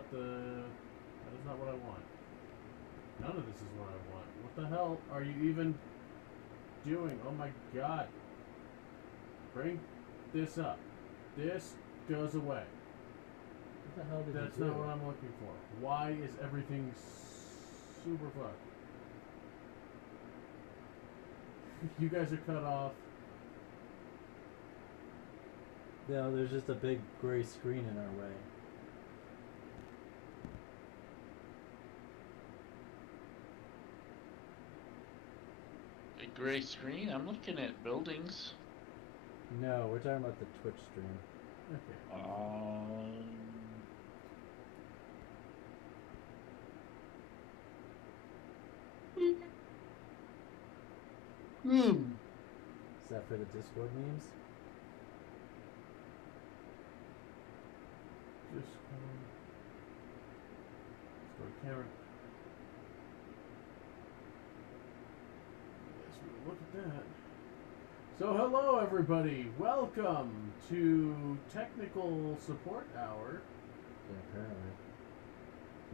not the... That is not what I want. None of this is what I want. What the hell are you even doing? Oh my god. Bring this up. This goes away. What the hell did That's you do? not what I'm looking for. Why is everything super fucked? You guys are cut off. No, there's just a big gray screen in our way. A gray screen? I'm looking at buildings. No, we're talking about the Twitch stream. Okay. Is that for the Discord memes? Just let's go to camera. Yes, we'll look at that. So hello everybody. Welcome to Technical Support Hour. Yeah, apparently.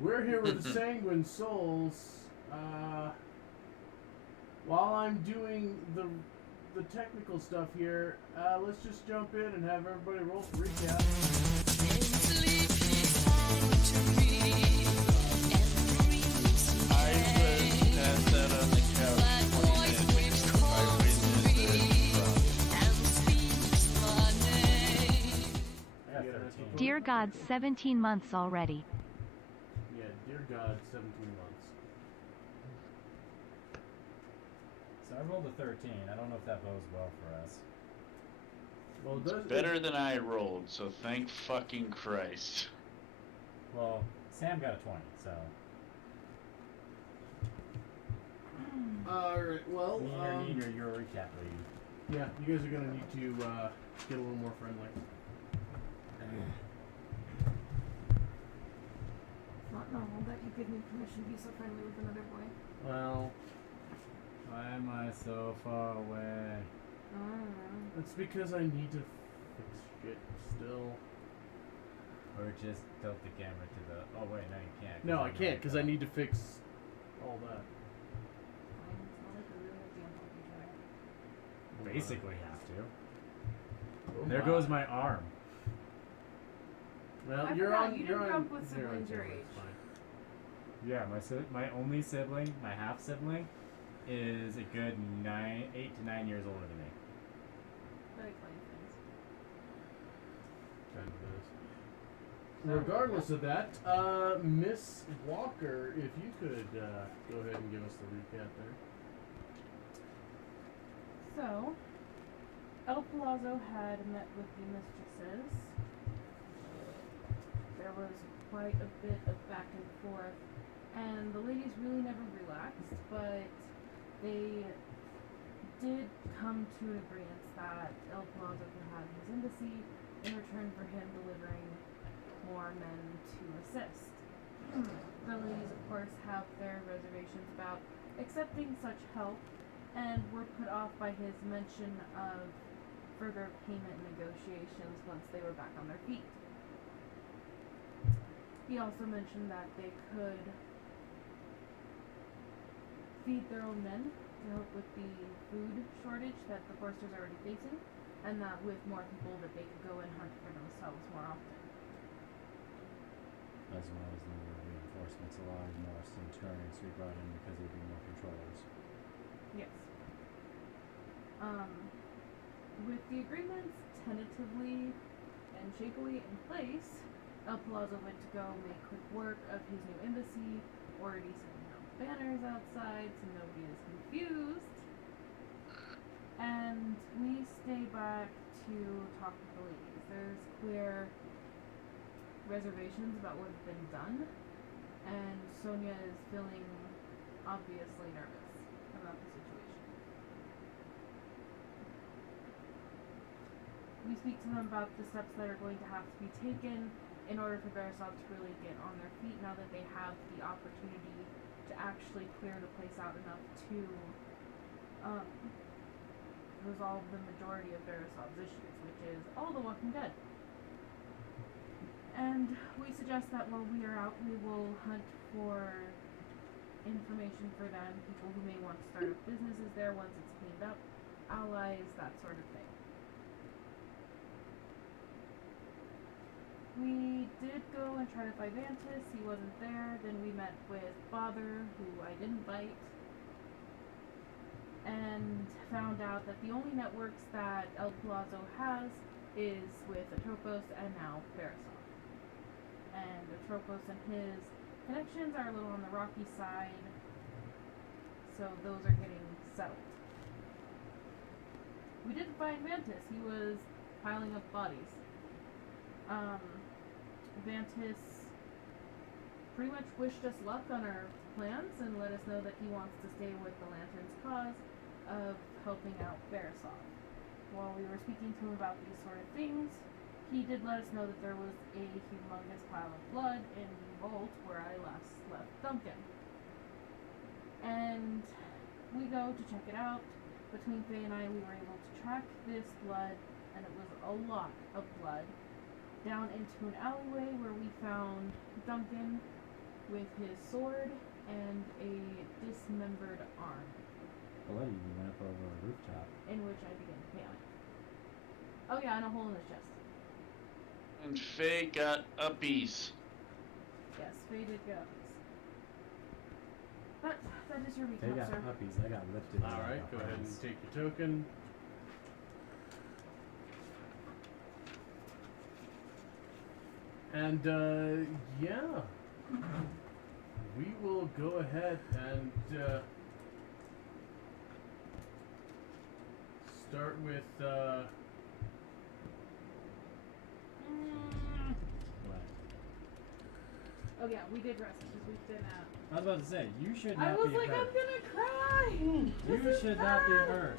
We're here with the Sanguine Souls. While I'm doing the technical stuff here, let's just jump in and have everybody roll for recap. I was passed out on the couch 20 minutes ago. I got 13. Dear God, 17 months already. Yeah, dear God, 17 months. So I rolled a 13. I don't know if that bodes well for us. Well, It's better than I rolled, so thank fucking Christ. Well, Sam got a 20, so. Alright, well, Your recap lead. yeah, you guys are gonna need to get a little more friendly. It's not normal that you give me permission to be so friendly with another boy. Well, Why am I so far away? I don't know. it's because I need to fix shit still. Or just tilt the camera to the. Oh, wait, no, you can't. No, I can't because I need to fix all that. Fine, it's not like we really have to help each other. Basically have to. Oh There my. goes my arm. Well, I you're forgot, on. you you're didn't on. come up with you're on siblings your camera, age. it's fine. Yeah, my only sibling, my half sibling, is a good 8 to 9 years older than me. That explains things. Kind of is. Regardless of that, Miss Walker, if you could go ahead and give us the recap there. So, El Palazzo had met with the mistresses. There was quite a bit of back and forth, and the ladies really never relaxed, but they did come to an agreement that El Palazzo could have his embassy in return for him delivering more men to assist. The ladies, of course, have their reservations about accepting such help and were put off by his mention of further payment negotiations once they were back on their feet. He also mentioned that they could feed their own men to help with the food shortage that the foresters are already facing, and that with more people that they could go and hunt for themselves more often. As well as the number of reinforcements, allowing more centurions to be brought in because there'd be more controllers. Yes. With the agreements tentatively and shakily in place, El Palazzo went to go make quick work of his new embassy, already sending out banners outside so nobody is confused. And we stay back to talk with the ladies. There's clear reservations about what has been done, and Sonia is feeling obviously nervous about the situation. We speak to them about the steps that are going to have to be taken in order for Verisov to really get on their feet now that they have the opportunity to actually clear the place out enough to resolve the majority of Verisov's issues, which is all the Walking Dead. And we suggest that while we are out, we will hunt for information for them, people who may want to start up businesses there once it's cleaned up, allies, that sort of thing. We did go and try to find Vantis, he wasn't there. Then we met with Father, who I didn't bite, and found out that the only networks that El Palazzo has is with Atropos and now Verisov. And Atropos and his connections are a little on the rocky side, so those are getting settled. We didn't find Vantis, he was piling up bodies. Vantis pretty much wished us luck on our plans and let us know that he wants to stay with the Lantern's cause of helping out Verisov. While we were speaking to him about these sort of things, he did let us know that there was a humongous pile of blood in the vault where I last left Duncan. And we go to check it out. Between Faye and I, we were able to track this blood, and it was a lot of blood, down into an alleyway where we found Duncan with his sword and a dismembered arm. Bloody, you went up over a rooftop. In which I began to panic. Oh yeah, and a hole in his chest. And Faye got uppies. Yes, Faye did go. But that is your They recap, got sir. puppies. I got lifted. Alright, go ahead and take your token. And, yeah. We will go ahead and, start with, What? Oh yeah, we did rest because we've been at. I was about to say, you should I not was be like, hurt. I'm gonna cry! You This is should not be bad! hurt.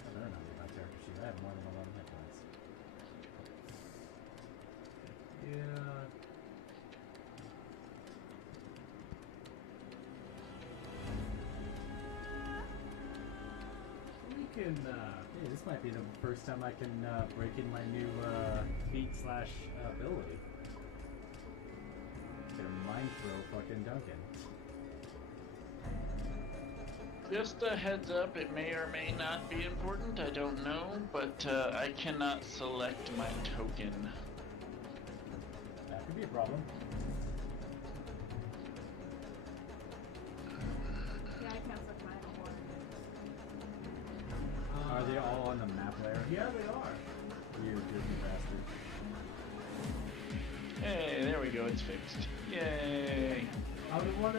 I better not be my character sheet. I have more than 11 hit points. yeah. We can, Hey, this might be the first time I can break in my new feat / ability. Get a mind throw fucking Duncan. Just a heads up, it may or may not be important, I don't know, but I cannot select my token. That could be a problem. Yeah, I can't set mine on one. Are they all on the map layer? yeah, they are. You Disney bastard. Hey, there we go, it's fixed. Yay! I was kind of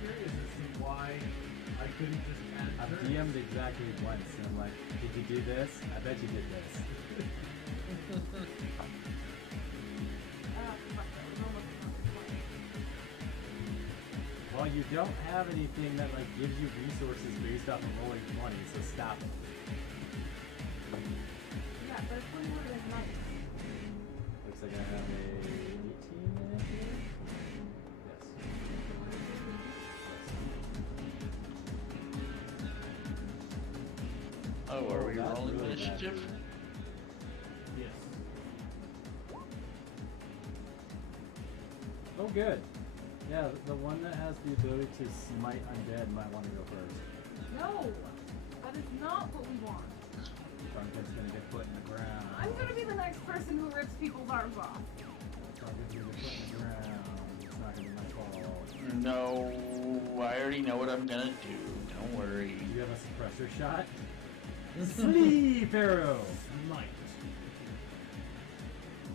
curious as to why I couldn't just add I've turns. DM'd exactly once, and I'm like, did you do this? I bet you did this. Fuck, that was almost enough. Well, you don't have anything that like gives you resources based off of rolling 20, so stop it. Yeah, but 21 is nice. Looks like I have a 18 minute here. Yes. Oh, are we that's rolling really bad. initiative? Yes. Oh, good. Yeah, the one that has the ability to smite undead might want to go first. No! That is not what we want. Duncan's gonna get put in the ground. I'm gonna be the next person who rips people's arms off. Duncan's gonna get put in the ground. It's not gonna be my fault. No, I already know what I'm gonna do. Don't worry. Do you have a suppressor shot? Sleep arrow! Smite.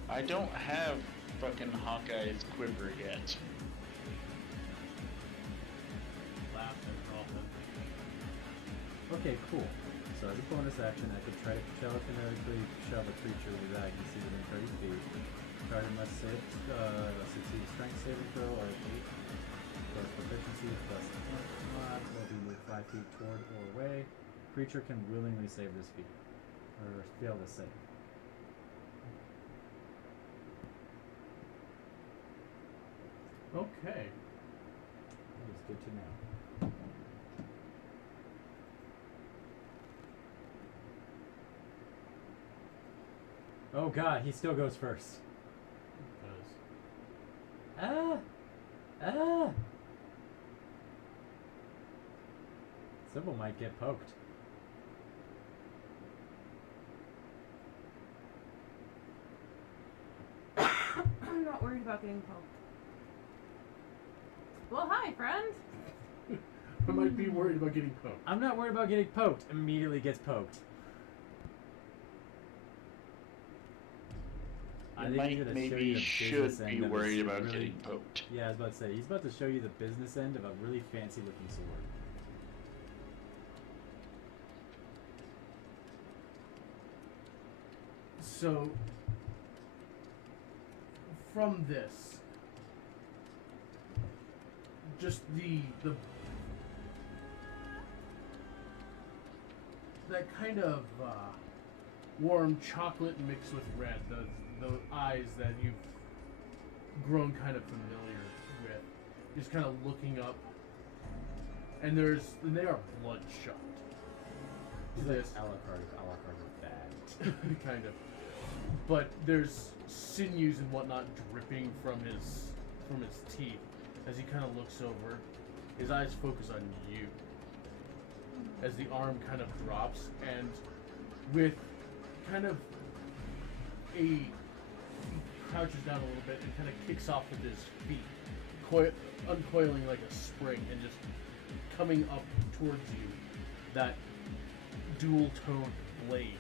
I don't have fucking Hawkeye's quiver yet. Laugh and dolphin. Okay, cool. So as a bonus action, I could try to telekinetically shove a creature with that I can see within 30 feet. Target must succeed a strength saving throw or 8 plus proficiency plus mod will be moved 5 feet toward or away. Creature can willingly save this feat or fail to save. Okay. That is good to know. Oh god, he still goes first. Because Ah! Sybil might get poked. I'm not worried about getting poked. Well, hi, friend. I might be worried about getting poked. I'm not worried about getting poked. Immediately gets poked. I You think he's might gonna show you maybe the should business be end of worried this about really- getting poked. Yeah, I was about to say, he's about to show you the business end of a really fancy looking sword. So, from this, just the that kind of warm chocolate mixed with red, the eyes that you've grown kind of familiar with, just kind of looking up, and they are bloodshot. He's like, This a la carte are bad. kind of, but there's sinews and whatnot dripping from his teeth as he kind of looks over. His eyes focus on you as the arm kind of drops, and with kind of he crouches down a little bit and kind of kicks off with his feet, uncoiling like a spring and just coming up towards you. That dual-toned blade,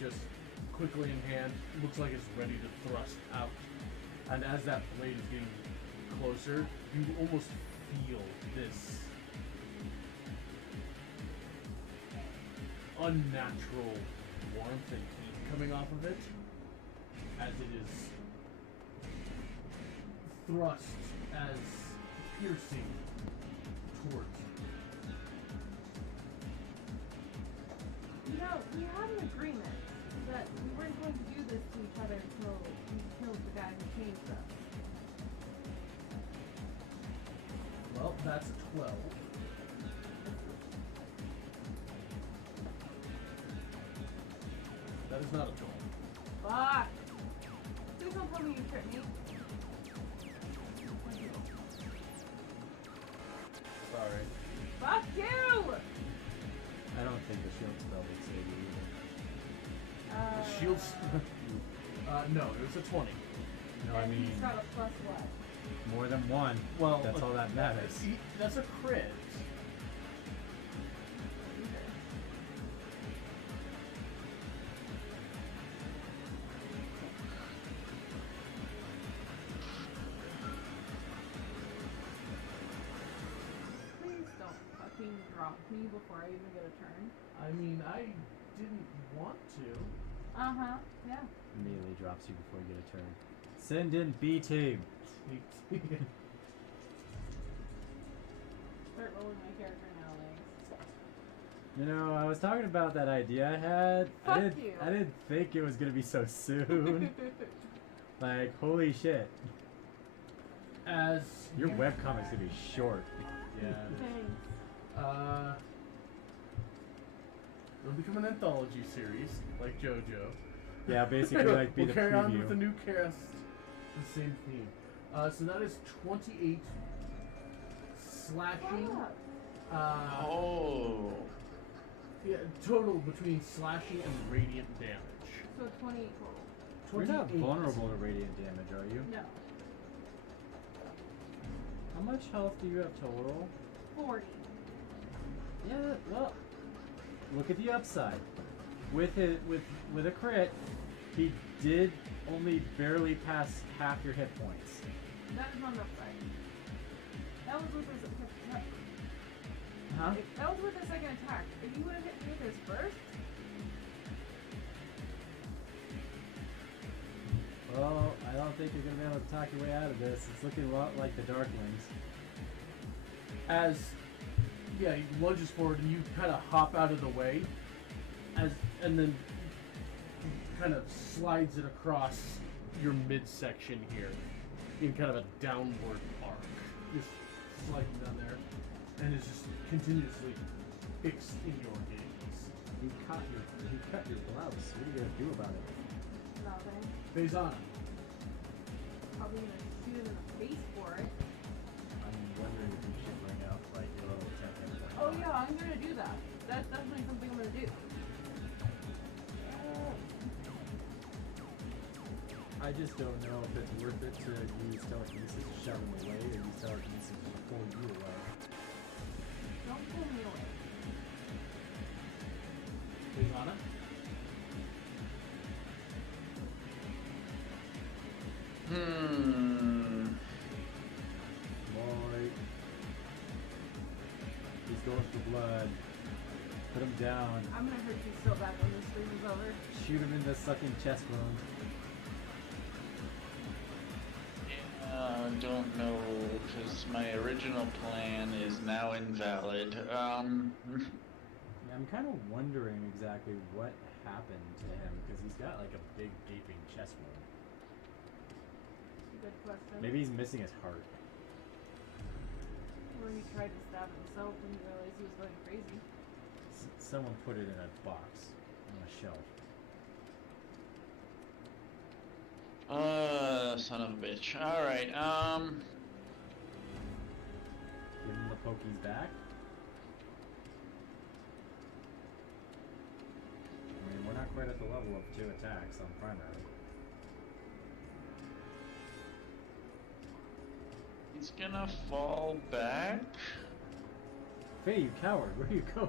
just quickly in hand, looks like it's ready to thrust out. And as that blade is getting closer, you almost feel this unnatural warmth and heat coming off of it as it is thrust as piercing towards you. You know, we had an agreement that we weren't going to do this to each other until we killed the guy who changed us. Well, that's a 12. That is not a 12. Fuck! Please don't tell me you tricked me. Sorry. Fuck you! I don't think the shield spell would save you either. The shield's... no, it was a 20. No, I And mean, he's got a plus what? more than one. Well, That's all that matters. That's a crit. Please don't fucking drop me before I even get a turn. I mean, I didn't want to. Uh-huh, yeah. Immediately drops you before you get a turn. Send in B team. Start rolling my character now, Legs. You know, I was talking about that idea I had. Fuck I didn't think it was gonna be so soon. Like, holy shit. As Your webcomic's gonna be short. yeah, Thanks. it'll become an anthology series like JoJo. Yeah, basically like be we'll the carry on with the preview. new cast, the same theme. So that is 28 slashing. Fuck. Oh. Yeah, total between slashing and radiant damage. So 28 total. You're not 28. vulnerable to radiant damage, are you? No. How much health do you have total? 40. Yeah, well, look at the upside. With a crit, he did only barely pass half your hit points. That is not enough, right? That was with his... Huh? That was with the second attack. If you would have hit me with his first... Well, I don't think you're gonna be able to talk your way out of this. It's looking a lot like the Darklings. As yeah, he lunges forward and you kind of hop out of the way, and then kind of slides it across your midsection here in kind of a downward arc, just sliding down there, and is just continuously fixed in your gaze. He cut your blouse. What are you gonna do about it? Nothing. Faison. Probably gonna shoot him in the face for it. I'm wondering if you should bring out like your little technique. Oh yeah, I'm gonna do that. That's definitely something I'm gonna do. I just don't know if it's worth it to use telekinesis to shove him away or use telekinesis to pull you away. Don't pull me away. Faisana. Boy. He's going for blood. Put him down. I'm gonna hurt you so bad when this stream is over. Shoot him in the sucking chest wound. Don't know, because my original plan is now invalid. Yeah, I'm kind of wondering exactly what happened to him because he's got like a big gaping chest wound. Good question. Maybe he's missing his heart. Or he tried to stab himself and he realized he was going crazy. Someone put it in a box on a shelf. Son of a bitch. Alright, Give him the pokies back. I mean, we're not quite at the level of 2 attacks on primary. he's gonna fall back. Faye, you coward, where are you going?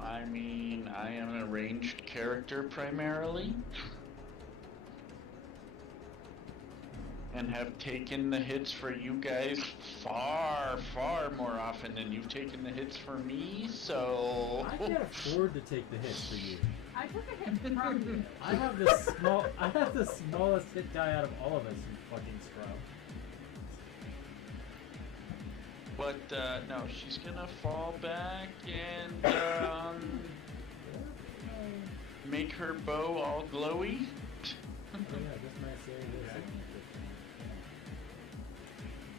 I mean, I am an ranged character primarily. And have taken the hits for you guys far, far more often than you've taken the hits for me, so... I can't afford to take the hits for you. I took a hit from you. I have the smallest hit die out of all of us, you fucking scrub. But, no, she's gonna fall back and, make her bow all glowy. Oh yeah, this might say this.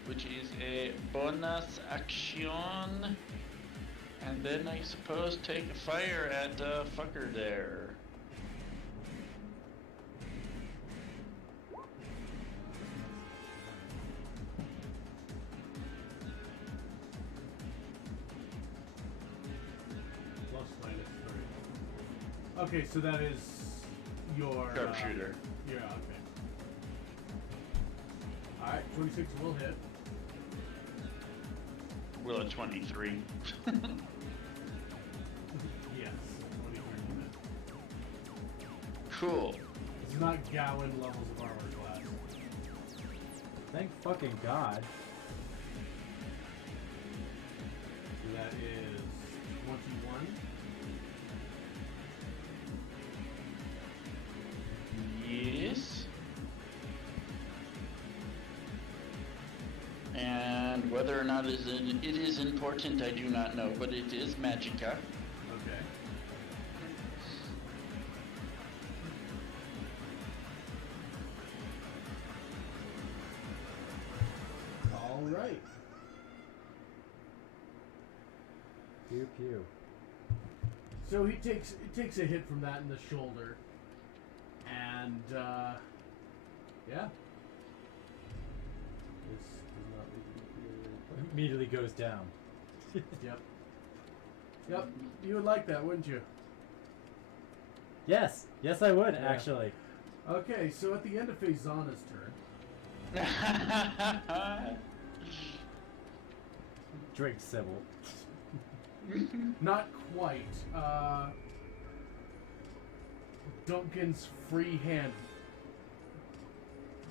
Which is a bonus action. And then I suppose take a fire at fucker there. Plus minus 3. Okay, so that is your Sharpshooter. Yeah, okay. Alright, 26 will hit. Will a 23. Yes, 23 will hit. Cool. It's not Gowan levels of armor class. Thank fucking God. So that is 21. Yes. And whether or not it is important, I do not know, but it is Magicka. Okay. Alright. Pew pew. So he takes a hit from that in the shoulder. And yeah. This does not leave me Immediately goes down. Yep. Yep. You would like that, wouldn't you? Yes, yes I would Yeah. actually. Okay, so at the end of Faisana's turn, Drink Sybil. not quite. Duncan's free hand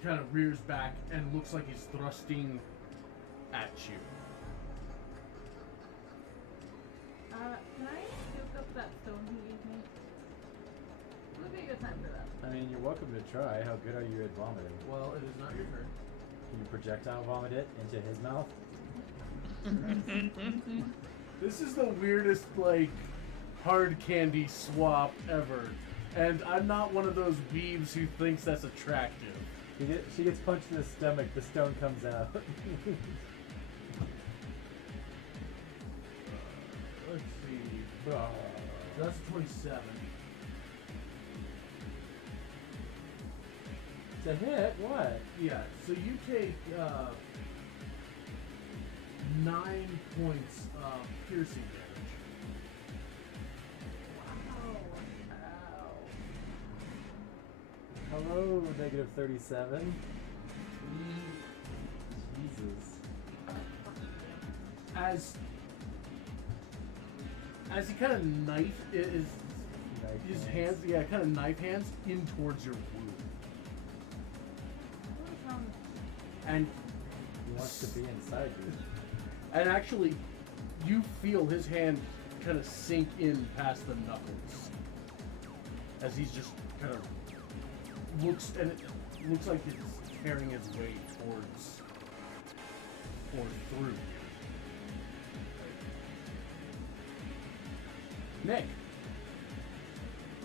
kind of rears back and looks like he's thrusting at you. Can I soak up that stone he gave me? Would be a good time for that. I mean, you're welcome to try. How good are you at vomiting? Well, it is not your turn. Can you projectile vomit it into his mouth? This is the weirdest, like, hard candy swap ever. And I'm not one of those weebs who thinks that's attractive. She gets punched in the stomach, the stone comes out. That's 27. To hit? What? Yeah, so you take 9 points of piercing damage. Ow. Hello, negative 37. Jesus. As he kind of knife his hands, yeah, kind of knife hands in towards your wound, and He wants to be inside you. and actually, you feel his hand kind of sink in past the knuckles, as he's just kind of looks, and it looks like it's tearing its way towards or through you. Nick.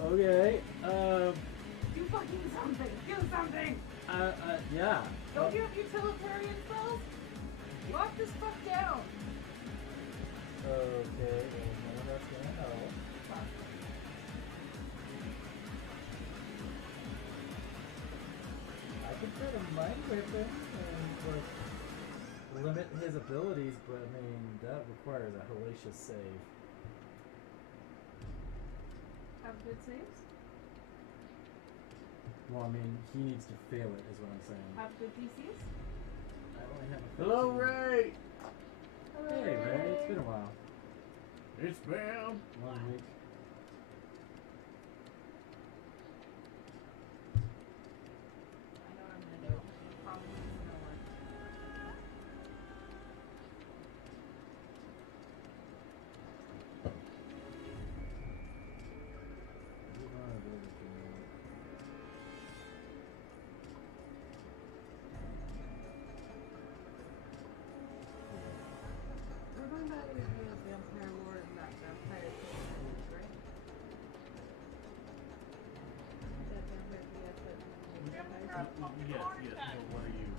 Okay. Do fucking something! Do something! Yeah. Don't you have utilitarian spells? Lock this fuck down! Okay, well, none of that's gonna help. I could try to mind whip him and, like, limit his abilities, but, I mean, that requires a hellacious save. Have good saves? Well, I mean, he needs to fail it, is what I'm saying. Have good DCs? I only have a 15. Hello, Ray. Hey, Ray, it's been a while. It's been 1 week. I know what I'm gonna do. Probably isn't gonna work. We're going back to the vampire lore and that vampire thing, right? That vampire Yes, yes. Well, what are you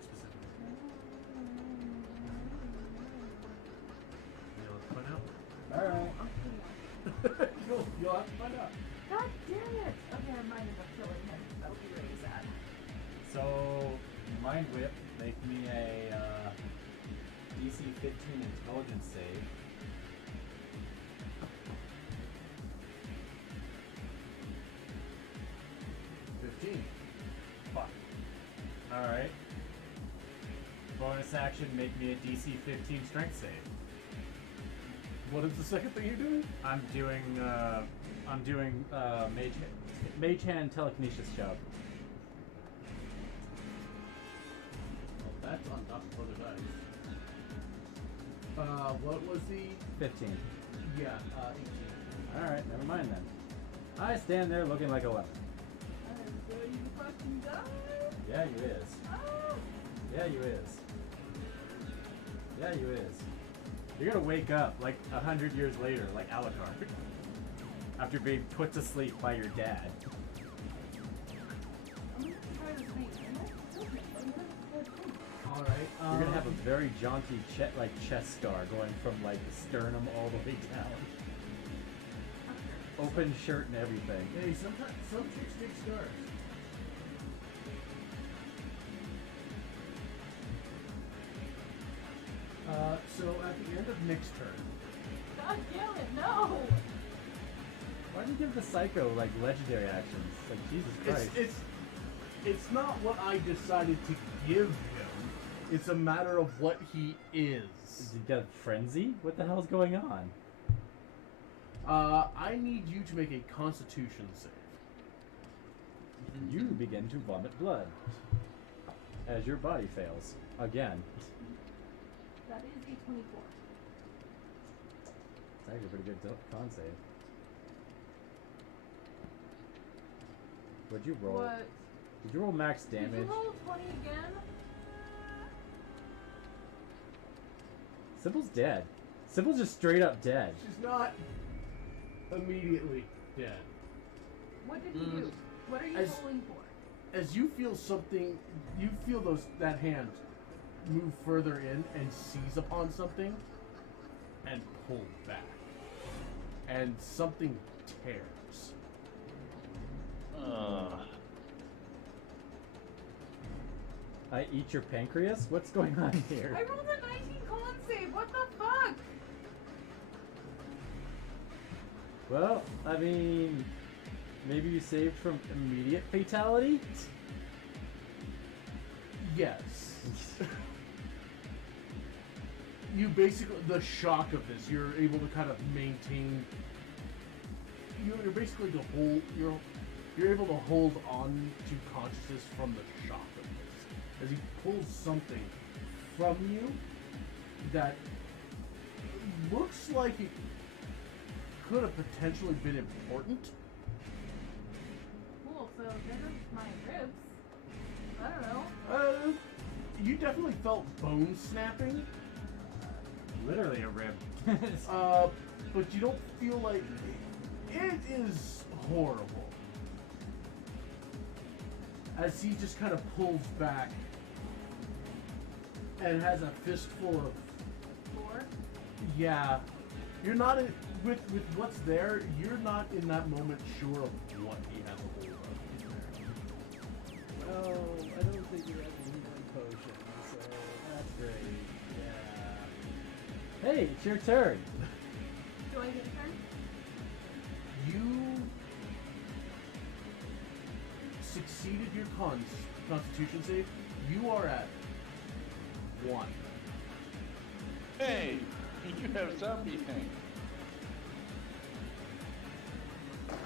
specifically? You'll have to find out. Alright. You'll have to find out. God damn it! Okay, I might end up killing him. That would be really sad. So, Mind Whip, make me a DC 15 intelligence save. Fuck. Alright. Bonus action, make me a DC 15 strength save. What is the second thing you're doing? I'm doing mage hand telekinesis shove. Oh, that's on top of other dice. What was the? 15. Yeah, 18. Alright, never mind then. I stand there looking like a weapon. I'm going to fucking die! Yeah, you is. Ah! Yeah, you is. Yeah, you is. You're gonna wake up like 100 years later, like Alucard, after being put to sleep by your dad. I'm gonna try this thing. All right. You're gonna have a very jaunty chest scar going from like the sternum all the way down. Open shirt and everything. Hey, sometimes some chicks take scars. So at the end of Nick's turn, God damn it, no! Why do you give the psycho like legendary actions? Like Jesus Christ. it's not what I decided to give him. It's a matter of what he is. Did you get frenzy? What the hell's going on? I need you to make a Constitution save. You begin to vomit blood as your body fails again. That is a 24. It's actually a pretty good con save. What'd you roll? What? Did you roll max damage? Did you roll 20 again? Simple's dead. Simple's just straight up dead. She's not immediately dead. What did he do? What are you As- rolling for? As you feel something, you feel that hand move further in and seize upon something and pull back. and something tears. I eat your pancreas? What's going on here? I rolled a 19 con save. What the fuck? Well, I mean, maybe you saved from immediate fatality? Yes. You basically, the shock of this, you're able to kind of maintain. You're basically to hold. You're able to hold on to consciousness from the shock of this, as he pulls something from you that looks like it could have potentially been important. Cool, so there goes my ribs. I don't know. You definitely felt bone snapping. Literally a rib. But you don't feel like it is horrible. As he just kind of pulls back and has a fistful of. Four. Yeah, you're not in, with what's there. You're not in that moment sure of what he has a hold of. Oh, I don't think you have a healing potion, so that's great. Yeah. Hey, it's your turn. Do I get a turn? You succeeded your constitution save. You are at 1. Hey, you have zombie thing.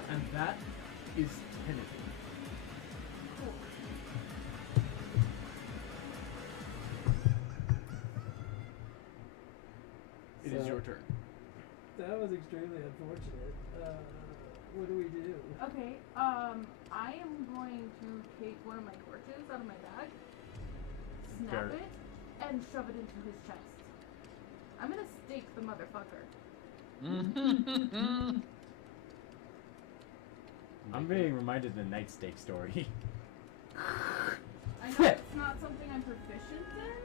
And that is tentative. Cool. It is your turn. That was extremely unfortunate. What do we do? Okay, I am going to take one of my torches out of my bag, snap Sure. it, and shove it into his chest. I'm gonna stake the motherfucker. I'm being reminded of the night stake story. I know it's not something I'm proficient in,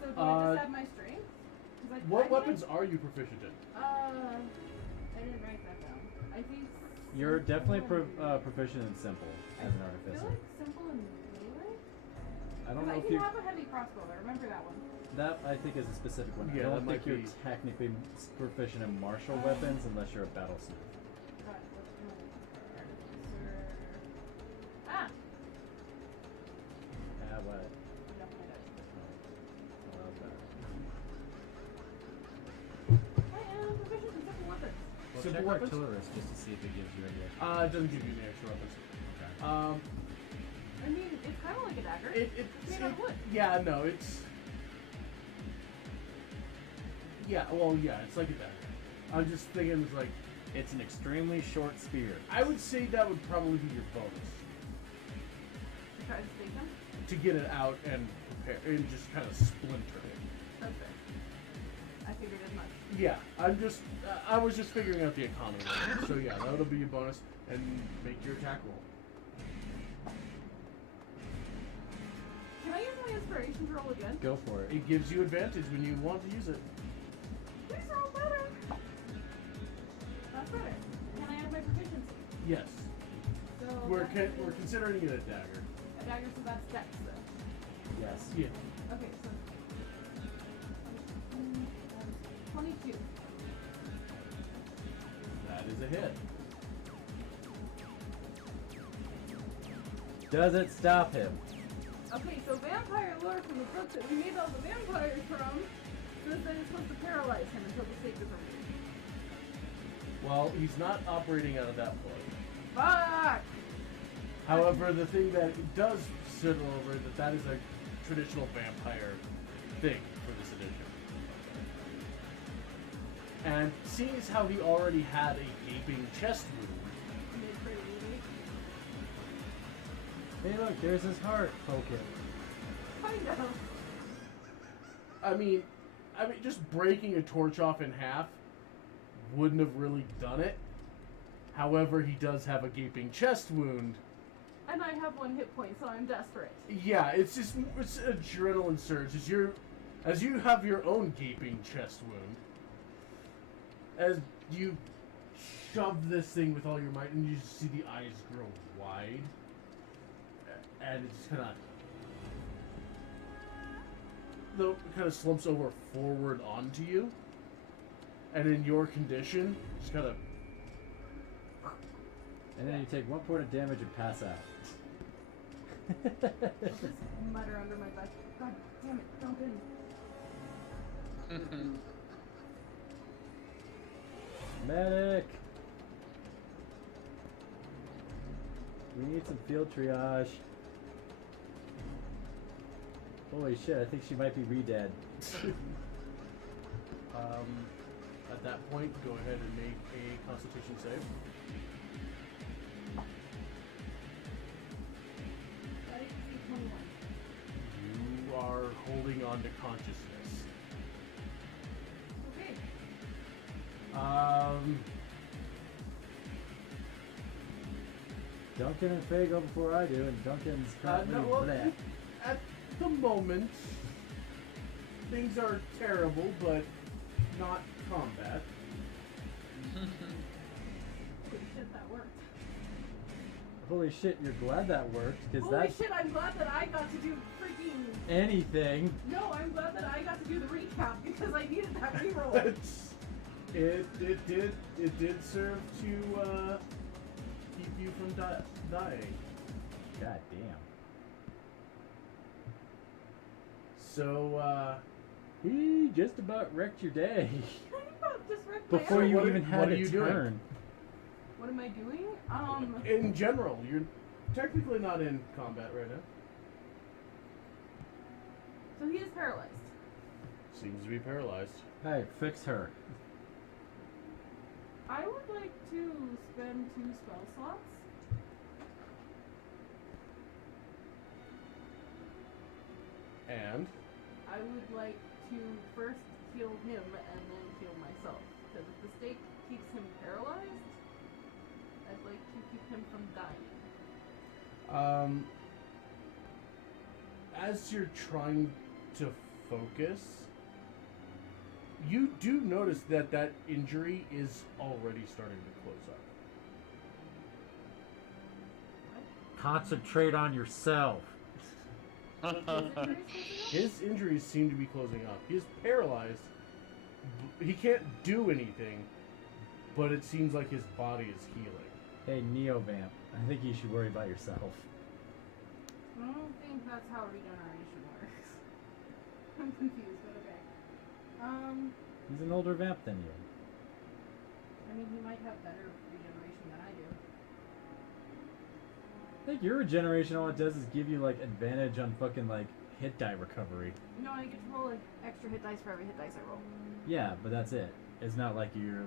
so do I just add my strength? 'Cause I What think weapons are you proficient in? I didn't write that down. I think You're definitely simple and- proficient in simple as an I artificer. feel like simple and melee? I don't 'Cause know I if can you. have a heavy crossbow. I remember that one. That I think is a specific one. Yeah, I that don't might think you're be- technically proficient in martial weapons unless you're a battlesmith. God, what's my artificer? Ah! Yeah, what? No, I don't. Well, I am proficient in simple weapons. well, Simple check weapons? artillerist just to see if it gives you any. It doesn't give you any extra weapons. Okay. I mean, it's kind of like a dagger. It's made out of wood. yeah, no, it's yeah, well, yeah, it's like a dagger. I'm just thinking, it's like It's an extremely short spear. I would say that would probably be your bonus To try to stake him. to get it out and prepare and just kind of splinter it. That's fair. I figured as much. Yeah, I was just figuring out the economy. So yeah, that'll be your bonus and make your attack roll. Can I use my inspiration to roll again? Go for it. It gives you advantage when you want to use it. Please roll better. That's better. Can I add my proficiency? Yes, So we're that we're is considering it a dagger. a dagger, so that's dex then. Yes. Yeah. Okay, so 22. That is a hit. Does it stop him? Okay, so vampire lore from the book that we made all the vampires from says that it's supposed to paralyze him until the stake is removed. Well, he's not operating out of that book. Fuck! However, the thing that it does sit over that is a traditional vampire thing for this edition. And seeing as how he already had a gaping chest wound, Made pretty easy. Hey, look, there's his heart. Poke it. Kind of. I mean, just breaking a torch off in half wouldn't have really done it. However, he does have a gaping chest wound. And I have 1 hit point, so I'm desperate. Yeah, it's adrenaline surge. As you have your own gaping chest wound, as you shove this thing with all your might, and you just see the eyes grow wide, and it just kind of slumps over forward onto you, and in your condition, just kind of. And then you take 1 point of damage and pass out. I'll just mutter under my breath. God damn it, Duncan. Medic! We need some field triage. Holy shit, I think she might be re-dead. At that point, go ahead and make a Constitution save. That is 21. You are holding on to consciousness. Okay. Duncan and Faye go before I do, and Duncan's currently bleh. At the moment, things are terrible, but not combat. Holy shit, that worked. Holy shit, you're glad that worked, because Holy that's shit, I'm glad that I got to do freaking... anything. No, I'm glad that I got to do the recap because I needed that reroll. It did serve to keep you from dying. God damn. So He just about wrecked your day. Just wrecked Before my you What even are- had what are a you doing? turn. What am I doing? in general, you're technically not in combat right now. So he is paralyzed. Seems to be paralyzed. Hey, fix her. I would like to spend 2 spell slots. And I would like to first heal him and then heal myself. Because if the stake keeps him paralyzed, I'd like to keep him from dying. as you're trying to focus, you do notice that injury is already starting to close up. Concentrate on yourself. His injuries seem to be closing up. He's paralyzed. He can't do anything, but it seems like his body is healing. Hey, Neovamp, I think you should worry about yourself. I don't think that's how regeneration works. I'm confused, but okay. He's an older vamp than you. I mean, he might have better regeneration than I do. I think your regeneration, all it does is give you, like, advantage on fucking, like, hit die recovery. No, I get to roll an extra hit dice for every hit dice I roll. Yeah, but that's it. It's not like you're...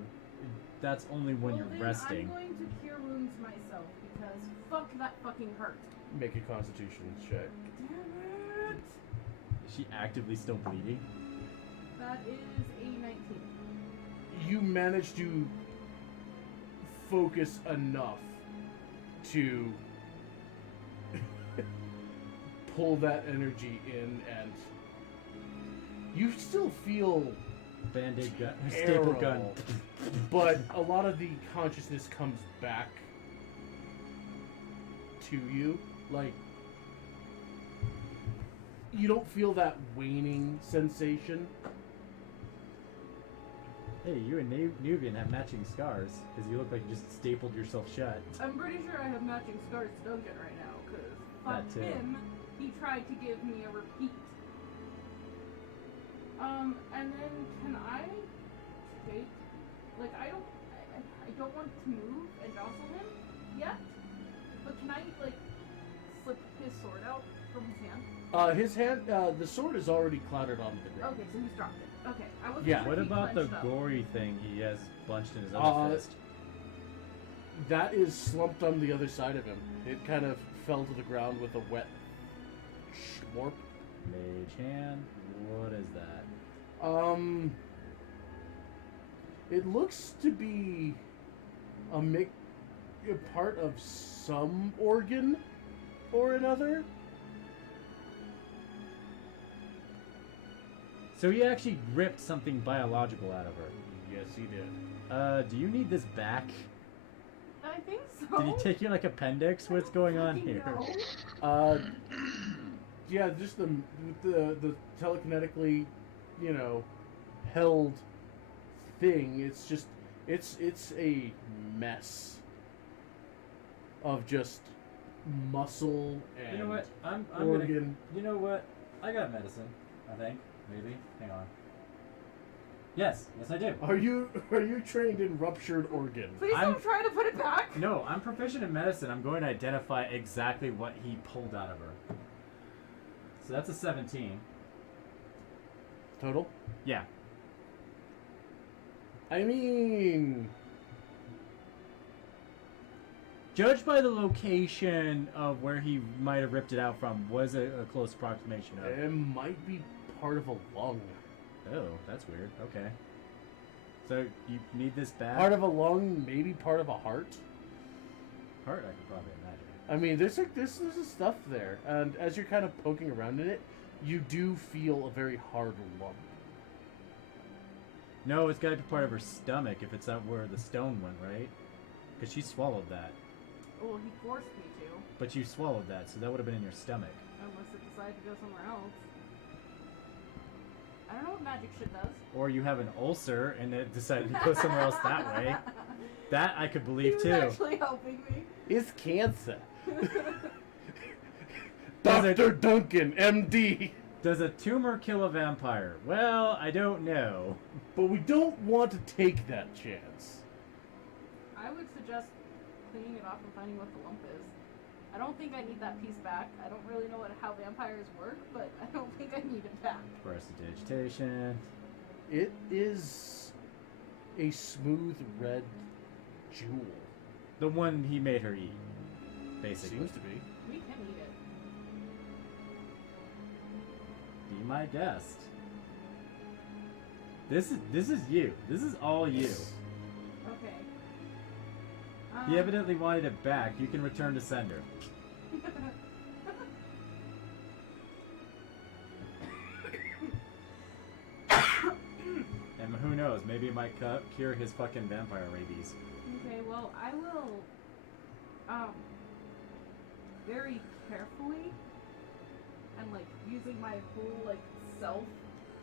That's only when Well, you're then resting. I'm going to cure wounds myself because fuck that fucking hurt. Make a Constitution check. Damn it! Is she actively still bleeding? That is a 19. You manage to focus enough to pull that energy in, and you still feel Band-aid gun. Staple gun. terrible, but a lot of the consciousness comes back to you. Like, you don't feel that waning sensation. Hey, you and Nubian have matching scars, because you look like you just stapled yourself shut. I'm pretty sure I have matching scars to Duncan right now, because fuck That too. him, he tried to give me a repeat. And then can I take, like, I don't want to move and jostle him yet, but can I, like, slip his sword out from his hand? His hand, the sword is already clattered onto the ground. Okay, so he's dropped it. Okay, I wasn't Yeah. sure What if he about the clenched up. gory thing he has bunched in his other fist? That is slumped on the other side of him. It kind of fell to the ground with a wet schmorp. Mage hand? What is that? It looks to be a part of some organ or another. So he actually ripped something biological out of her. Yes, he did. Do you need this back? I think so. Did he take your like appendix? What's going on here? No. Yeah, just the telekinetically, held thing. It's just it's a mess of just muscle and You know what? I'm organ. gonna. You know what? I got medicine. I think maybe. Hang on. Yes, I do. Are you trained in ruptured organ? Please don't try to put it back. No, I'm proficient in medicine. I'm going to identify exactly what he pulled out of her. So that's a 17. Total? Yeah. I mean, Judged by the location of where he might have ripped it out from, was a close approximation of. it might be part of a lung. Oh, that's weird. Okay. So you need this back? Part of a lung, maybe part of a heart. Heart, I could probably imagine. I mean, there's stuff there, and as you're kind of poking around in it, you do feel a very hard lump. No, it's got to be part of her stomach if it's not where the stone went, right? Because she swallowed that. Well, he forced me to. But you swallowed that, so that would have been in your stomach. Unless it decided to go somewhere else. I don't know what magic shit does. Or you have an ulcer and it decided to go somewhere else that way. That I could He believe was too. actually helping me. It's cancer. Does it- Dr. Duncan, MD. Does a tumor kill a vampire? Well, I don't know. But we don't want to take that chance. I would suggest cleaning it off and finding what the lump is. I don't think I need that piece back. I don't really know how vampires work, but I don't think I need it back. Prestidigitation. It is a smooth red jewel. The one he made her eat, basically. Seems to be. We can eat it. Be my guest. This is you. This is all you. Okay. He evidently wanted it back. You can return to sender. And who knows? Maybe it might cure his fucking vampire rabies. Okay, well, I will, very carefully, and, like, using my whole, like, self,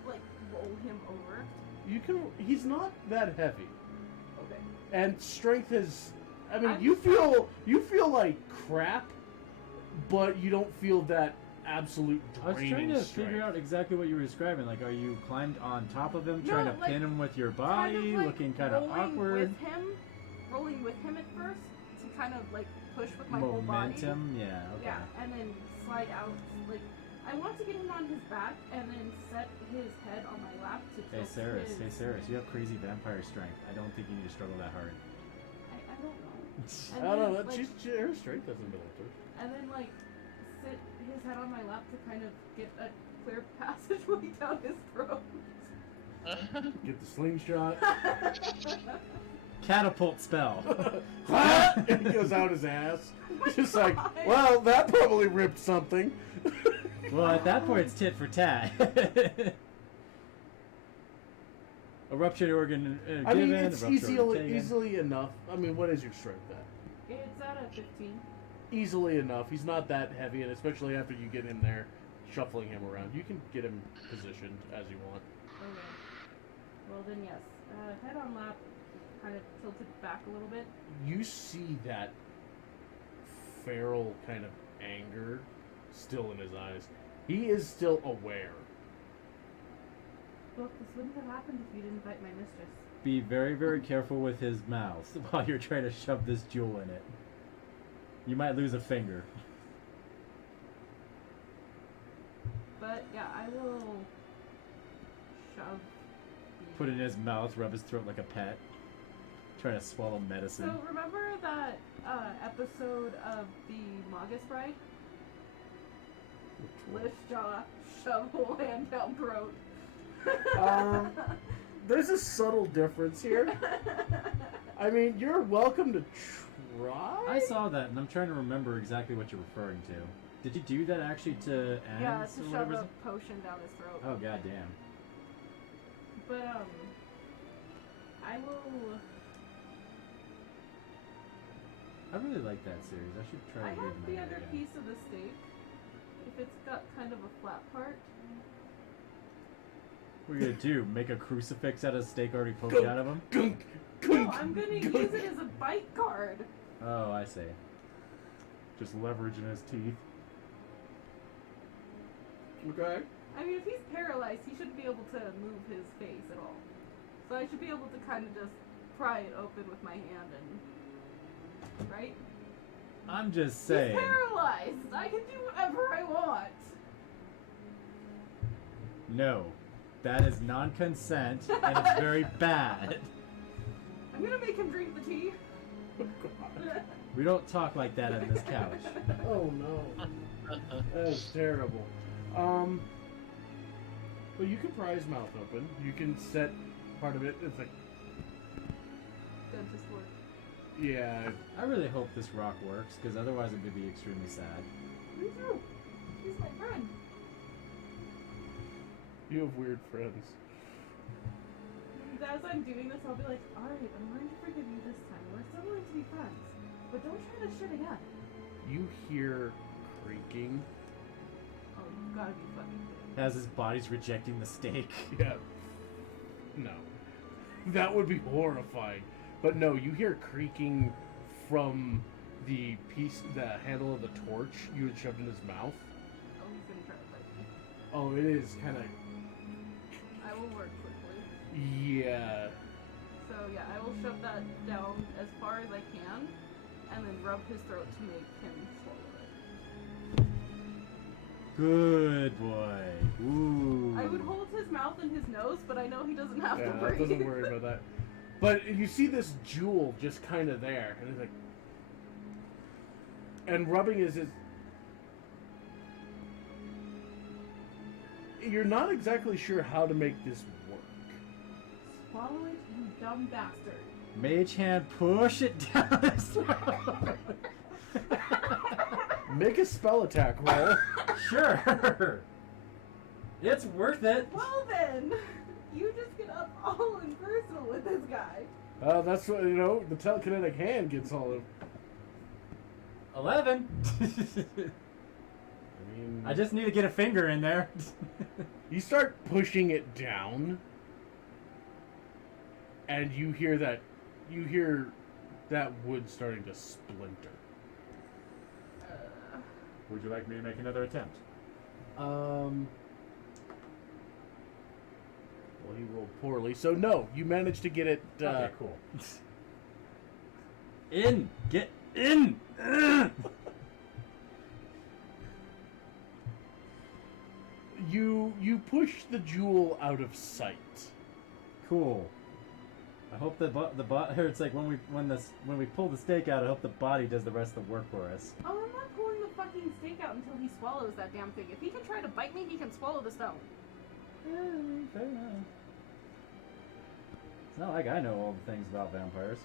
like, roll him over. He's not that heavy. Okay. And strength is, I mean, I'm you feel like crap, but you don't feel that absolute I was draining trying to strength. figure out exactly what you were describing. Like, are you climbed on top of him, No, trying to like, pin him with your body, Kind of, like, looking kind of awkward? Rolling with him at first, to kind of, like, push with my whole body. Momentum, yeah, okay. Yeah, and then slide out, like, I want to get him on his back, and then set his head on my lap to Hey tilt Saris, his... you have crazy vampire strength. I don't think you need to struggle that hard. I don't know. I don't know. Like, Her strength doesn't belong to her. and then, like, sit his head on my lap to kind of get a clear passageway down his throat. Get the slingshot. Catapult spell. And he goes out his ass. Just like, well, that probably ripped something. Well, at that point, it's tit for tat. A ruptured organ I given, mean, it's a ruptured organ taken. easily enough. I mean, what is your strength at? It's at a 15. Easily enough. He's not that heavy, and especially after you get in there, shuffling him around, you can get him positioned as you want. Okay. Well, then yes. Head on lap, kind of tilted back a little bit. You see that feral kind of anger still in his eyes. He is still aware. Look, this wouldn't have happened if you didn't bite my mistress. Be very, very careful with his mouth while you're trying to shove this jewel in it. You might lose a finger. But yeah, I will shove. Put it in his mouth, rub his throat like a pet. Trying to swallow medicine. So remember that episode of the Magus Bride? Lift jaw, shove whole hand down throat. There's a subtle difference here. I mean, you're welcome to try. I saw that, and I'm trying to remember exactly what you're referring to. Did you do that actually to Anne? Yeah, to shove a potion down his throat. Oh, goddamn. But I will I really like that series. I should try I to have read the manga other again. piece of the steak. If it's got kind of a flat part. What are you gonna do? Make a crucifix out of steak already poked out of him? Gunk, No, gunk, I'm gonna gunk. use it as a bite card. Oh, I see. Just leveraging his teeth. Okay. I mean, if he's paralyzed, he shouldn't be able to move his face at all. So I should be able to kind of just pry it open with my hand and... Right? I'm just saying. He's paralyzed! I can do whatever I want! No. That is non-consent, and it's very bad. I'm gonna make him drink the tea. We don't talk like that on this couch. Oh no. That's terrible. Well, you can pry his mouth open. You can set part of it. It's like, Dentist work. yeah. I really hope this rock works, because otherwise it would be extremely sad. Me too. He's my friend. You have weird friends. As I'm doing this, I'll be like, alright, I'm going to forgive you this time. We're still going to be friends. But don't try this shit again. You hear creaking. Oh, you gotta be fucking kidding. As his body's rejecting the steak. Yeah. No. That would be horrifying. But no, you hear creaking from the handle of the torch you had shoved in his mouth. Oh, he's gonna try to bite me. Oh, it is kind of. I will work quickly. Yeah. So yeah, I will shove that down as far as I can, and then rub his throat to make him swallow it. Good boy. Ooh. I would hold his mouth and his nose, but I know he doesn't have to Yeah, breathe. doesn't worry about that. But you see this jewel just kind of there, and it's like, and rubbing is his. You're not exactly sure how to make this work. Swallow it, you dumb bastard. Mage hand, push it down his throat. Make a spell attack roll. Sure. It's worth it. Well then, you just get up all in personal with this guy. That's what, the telekinetic hand gets all of. 11. I mean, I just need to get a finger in there. you start pushing it down, and you hear that wood starting to splinter. Would you like me to make another attempt? Well, he rolled poorly, so no, you managed to get it. Okay, cool. In! Get in! Ugh. You push the jewel out of sight. Cool. I hope the it's like when we pull the steak out, I hope the body does the rest of the work for us. Oh, I'm not pulling the fucking steak out until he swallows that damn thing. If he can try to bite me, he can swallow the stone. Fair enough. It's not like I know all the things about vampires.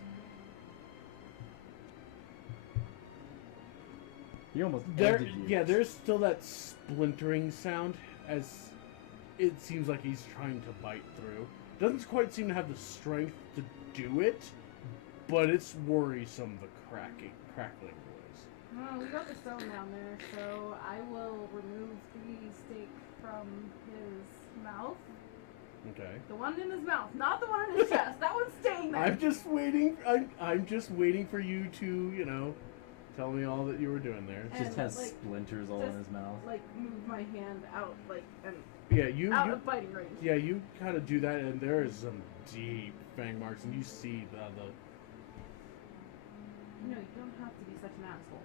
He almost ended you. Yeah, there's still that splintering sound as it seems like he's trying to bite through. Doesn't quite seem to have the strength to do it, but it's worrisome, the crackling noise. Well, we got the stone down there, so I will remove the steak from his mouth. Okay. The one in his mouth, not the one in his chest. That one's staying there. I'm just waiting for you to, tell me all that you were doing there. It just And, has splinters all in his mouth. Like move my hand out, and Yeah, out of biting range. Yeah, you kind of do that, and there is some deep fang marks, and you see the. You don't have to be such an asshole.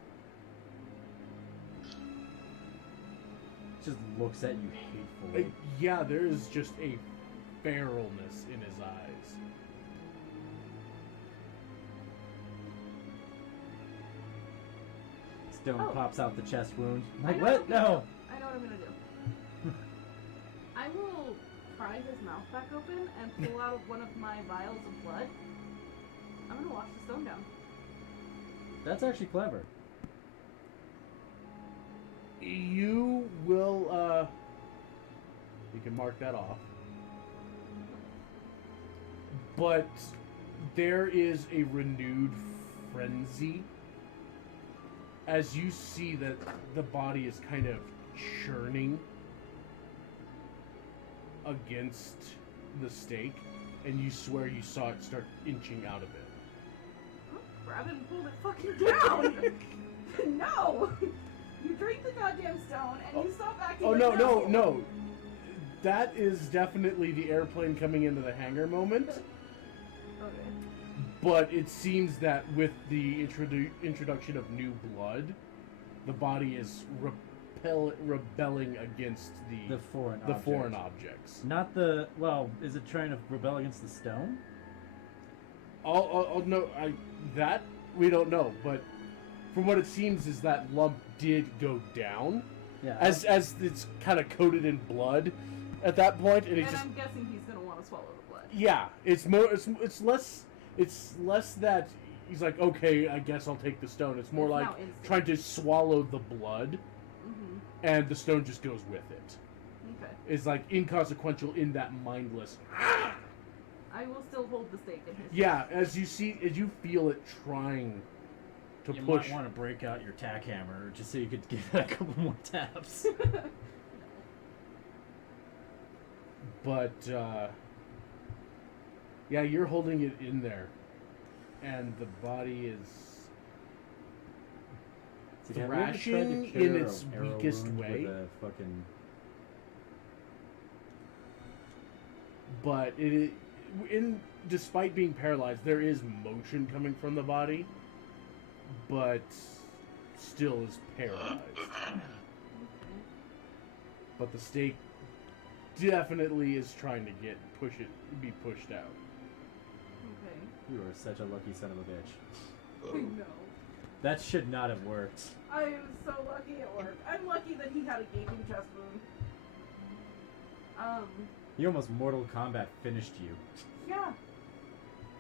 Just looks at you hatefully. Yeah, there is just a feralness in his eyes. Stone pops out the chest wound. I Like, know what? No! I know what I'm gonna do. I will pry his mouth back open and pull out one of my vials of blood. I'm gonna wash the stone down. That's actually clever. You will, you can mark that off. But there is a renewed frenzy as you see that the body is kind of churning against the stake, and you swear you saw it start inching out of it. Grab it and pull it fucking down! No! You drink the goddamn stone and you stop acting Oh, like no. That is definitely the airplane coming into the hangar moment. Okay. But it seems that with the introduction of new blood, the body is rebelling against The foreign the object. foreign objects. Not the... Well, is it trying to rebel against the stone? That we don't know, but from what it seems is that lump did go down Yeah. as it's kind of coated in blood at that point, and I'm guessing he's gonna want to swallow the blood. yeah, it's less that he's like, okay, I guess I'll take the stone. It's more It's like now instant. trying to swallow the blood, Mm-hmm. and the stone just goes with it. Okay. It's like inconsequential in that mindless. I will still hold the stake in his Yeah, as you feel it trying to You push. might want to break out your tack hammer just so you could give it a couple more taps. But yeah, you're holding it in there, and the body is So have you ever tried to thrashing cure in a its arrow weakest wound way. with a fucking... But despite being paralyzed, there is motion coming from the body, but still is paralyzed. But the stake definitely is trying to be pushed out. Okay. You are such a lucky son of a bitch. I know. That should not have worked. I am so lucky it worked. I'm lucky that he had a gaping chest wound. He almost Mortal Kombat finished you. Yeah.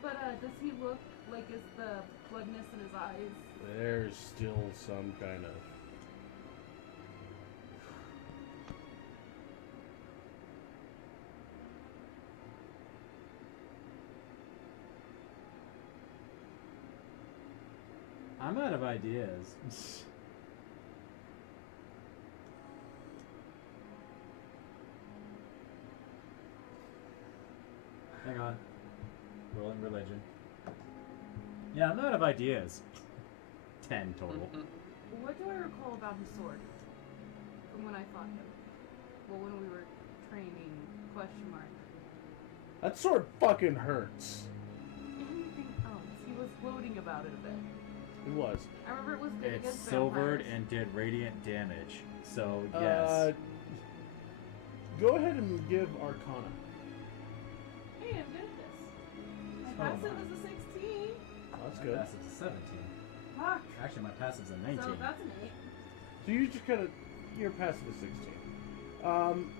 But, does he look like is the bloodness in his eyes? There's still some kind of... I'm out of ideas. Hang on. Rolling religion. Yeah, I'm out of ideas. 10 total. What do I recall about his sword? From when I fought him? Well, when we were training, question mark. That sword fucking hurts. Anything else? He was gloating about it a bit. It was. I remember it was good It's against silvered vampires. and did radiant damage. So, yes. Go ahead and give Arcana. Hey, I'm good at this. My Oh, passive my. is a 16. That's My good. passive's a 17. Fuck. Actually, my passive's a 19. So that's an 8. So you just kind of, your passive is 16.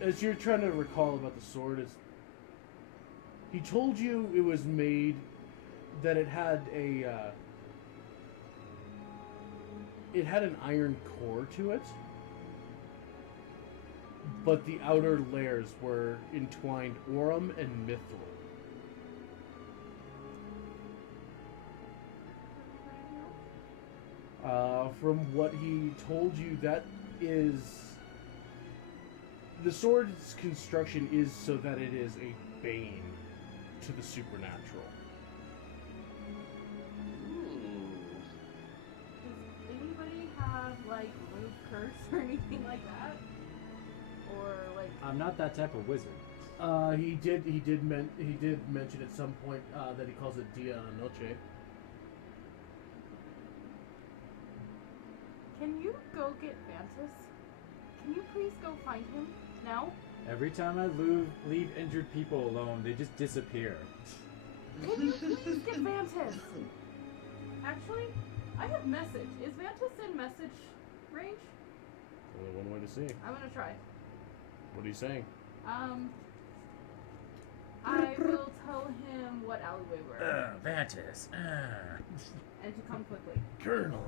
As you're trying to recall about the sword, he told you it was made, that it had an iron core to it, but the outer layers were entwined aurum and mithril. From what he told you, that is... The sword's construction is so that it is a bane to the supernatural. Does anybody have, like, remove curse or anything like that? Or, like... I'm not that type of wizard. He did mention at some point that he calls it Dia Noche. Can you go get Vantus? Can you please go find him? Now? Every time I leave injured people alone, they just disappear. Can you please get Vantus? Actually, I have message. Is Vantus in message range? Only one way to see. I'm gonna try. What are you saying? I will tell him what alleyway we're in. Vantis. And to come quickly. Colonel.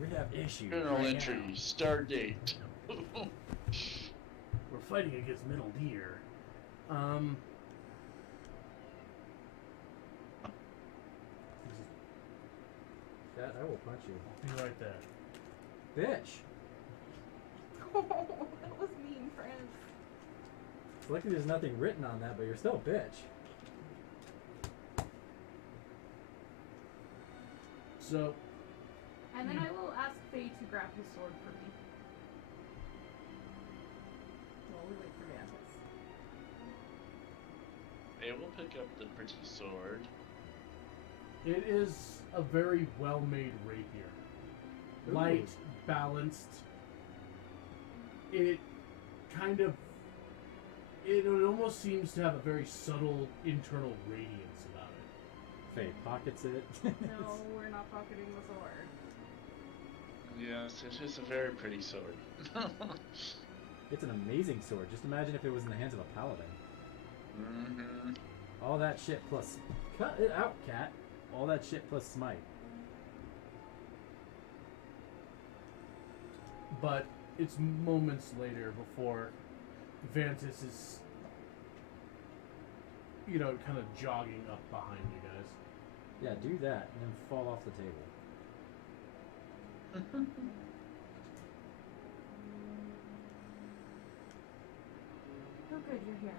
We have issues. Journal right entry, now. star date. We're fighting against Middle Deer. that, I will punch you. I'll be right there. Bitch! That was mean, friends. It's lucky there's nothing written on that, but you're still a bitch. So, And then I will ask Faye to grab his sword for me. While we wait for Mantis. They will pick up the pretty sword. it is a very well-made rapier. Ooh. Light, balanced. It kind of... It almost seems to have a very subtle internal radiance about it. Faye pockets it. No, we're not pocketing the sword. Yes, it is a very pretty sword. It's an amazing sword. Just imagine if it was in the hands of a paladin. Mm-hmm. All that shit plus... Cut it out, cat. All that shit plus smite. But it's moments later before Vantis is, kind of jogging up behind you guys. Yeah, do that and then fall off the table. Oh, good, you're here.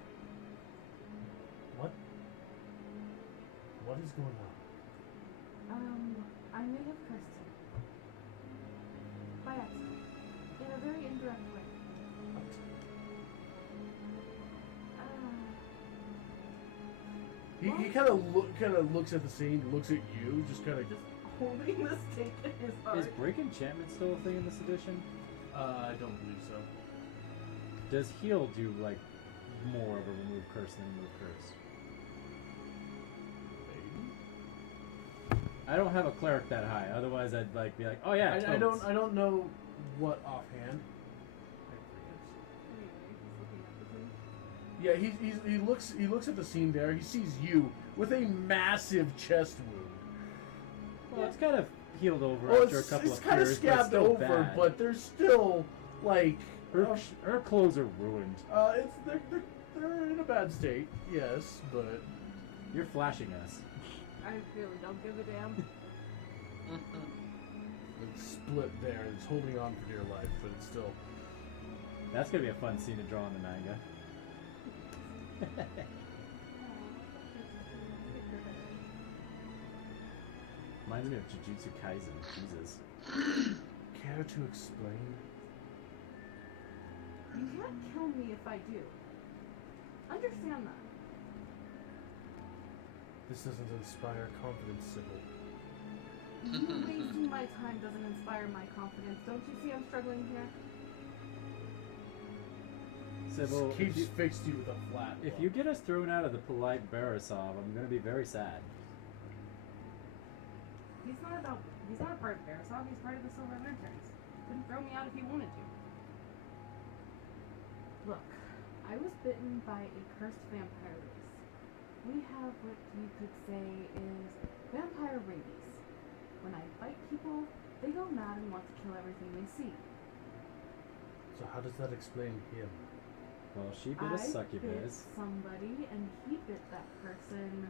What is going on? I may have cursed him. By accident. In a very indirect way. He kind of looks at the scene, looks at you, just kind of Just holding the stake in his heart. Is break enchantment still a thing in this edition? I don't believe so. Does heal do like more of a remove curse than remove curse? I don't have a cleric that high. Otherwise, I'd be like, oh yeah. I totes. don't know what offhand. Yeah, he looks at the scene there. He sees you with a massive chest wound. Well, it's kind of healed over Well, after a couple it's of kind of cures, but it's scabbed still over, bad. but there's still like her clothes are ruined. they're in a bad state. Yes, but You're flashing us. I really don't give a damn. it's split there. It's holding on for dear life, but it's still. That's gonna be a fun scene to draw in the manga. Reminds me of Jujutsu Kaisen. Jesus. Care to explain? You can't kill me if I do. Understand that. This doesn't inspire confidence, Sybil. You wasting my time doesn't inspire my confidence. Don't you see I'm struggling here? Sybil, Keeps fixed you with a flat. if look. you get us thrown out of the polite Barisov, I'm gonna be very sad. He's not a part of Barisov, he's part of the Silver Lanterns. Couldn't throw me out if he wanted to. Look, I was bitten by a cursed vampire race. We have what you could say is vampire rabies. When I bite people, they go mad and want to kill everything they see. So how does that explain him? Well, she bit a I bit succubus. somebody, and he bit that person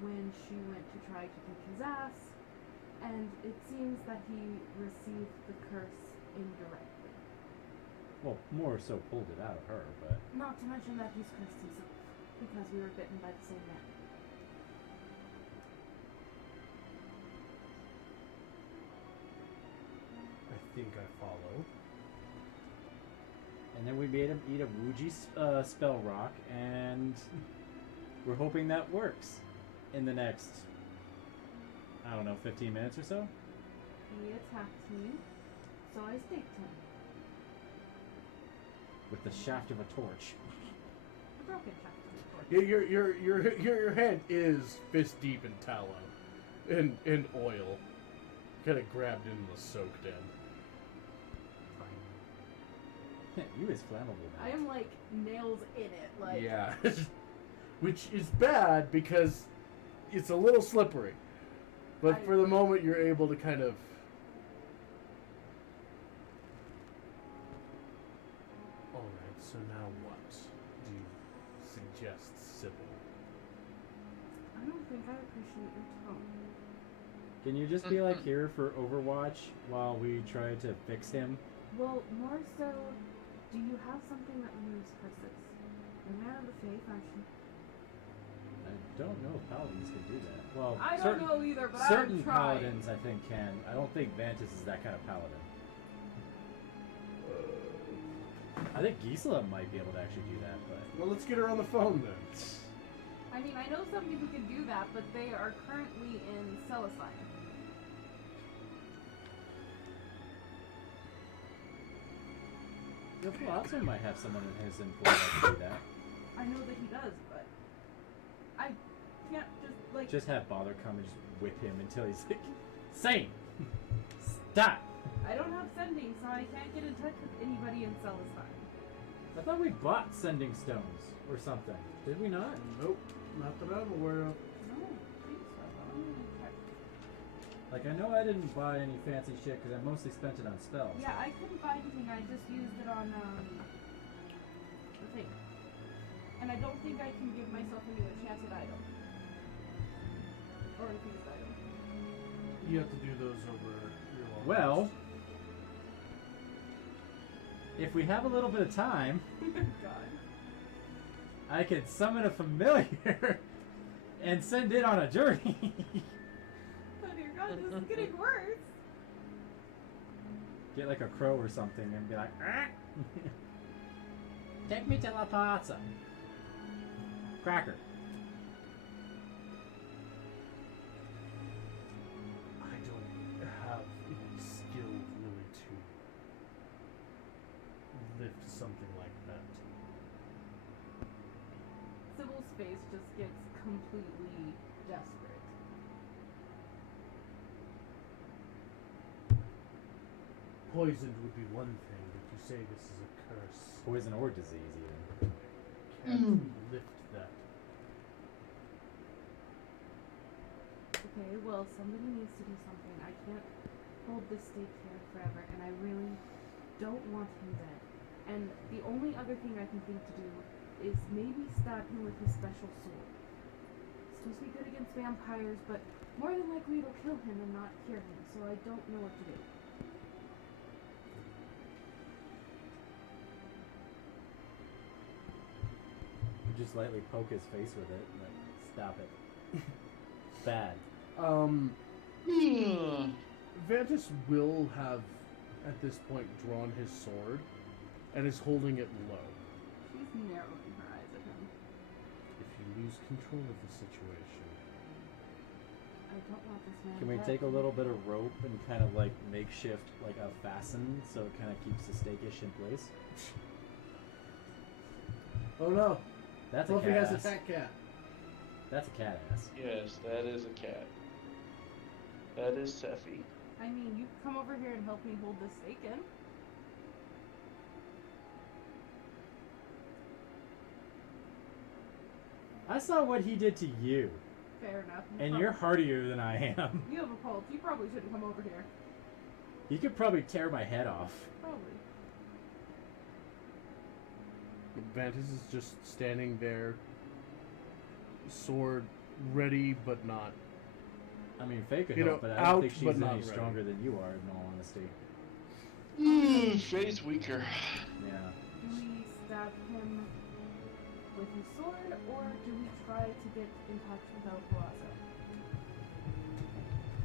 when she went to try to kick his ass, and it seems that he received the curse indirectly. Well, more so pulled it out of her, but Not to mention that he's cursed himself, because we were bitten by the same man. I think I follow. and then we made him eat a Wuji spell rock, and we're hoping that works in the next, I don't know, 15 minutes or so. He attacked me, so I staked him. With the shaft of a torch. A broken shaft of the torch. Yeah, your hand is fist deep in tallow, and oil, kind of grabbed in the soaked end. You is flammable, man. I am like nails in it, like Yeah, which is bad because it's a little slippery, but for the moment you're able to kind of. All right, so now what do you suggest, Sybil? I don't think I appreciate your tone. Can you just be like here for Overwatch while we try to fix him? Well, more so, do you have something that removes curses? You're a man of the faith, aren't you? I don't know if paladins can do that. Well, I don't know either, but certain I would try. paladins I think can. I don't think Vantis is that kind of paladin. I think Gisela might be able to actually do that, but Well, let's get her on the phone then. I mean, I know some people can do that, but they are currently in Celestine. the Palazzo might have someone in his employ that can do that. I know that he does, but I can't just, like... Just have Bother come and just whip him until he's like, sane! Stop! I don't have sending, so I can't get in touch with anybody in Celestine. I thought we bought sending stones or something. Did we not? Nope, not that I'm aware of. No, please, I'm gonna check. Like, I know I didn't buy any fancy shit because I mostly spent it on spells. Yeah, I couldn't buy anything, I just used it on, the thing. And I don't think I can give myself a new enchanted item. Or infused item. You have to do those over your long Well, rest. if we have a little bit of time, God. I could summon a familiar and send it on a journey. Oh dear God, this is getting worse. Get like a crow or something and be like, ah! Take me to La Pazza. Cracker. I don't have any skill really to lift something like that. Sybil's face just gets completely desperate. Poisoned would be one thing, but you say this is a curse. Poison or disease, even. Can't lift that. Okay, well, somebody needs to do something. I can't hold this stake here forever, and I really don't want him dead. And the only other thing I can think to do is maybe stab him with his special sword. It's supposed to be good against vampires, but more than likely it'll kill him and not cure him, so I don't know what to do. You just lightly poke his face with it and like, stop it. Bad. Vantis will have, at this point, drawn his sword and is holding it low. She's narrowing her eyes at him. If you lose control of the situation, I don't want this man Can we dead. take a little bit of rope and kind of like makeshift like a fasten so it kind of keeps the stake-ish in place? oh no! That's Fluffy a cat has a ass. fat cat. That's a cat ass. Yes, that is a cat. That is Seffi. I mean, you can come over here and help me hold this stake in. I saw what he did to you, Fair enough. and you're hardier than I am. You have a pulse. You probably shouldn't come over here. You could probably tear my head off. Probably. Vantis is just standing there, sword ready but not. I mean, Faye could You help, know, but I don't out, think she's but not any ready. stronger than you are, in all honesty. Faye's weaker. Yeah. Do we stab him with his sword, or do we try to get in touch with El Palazzo?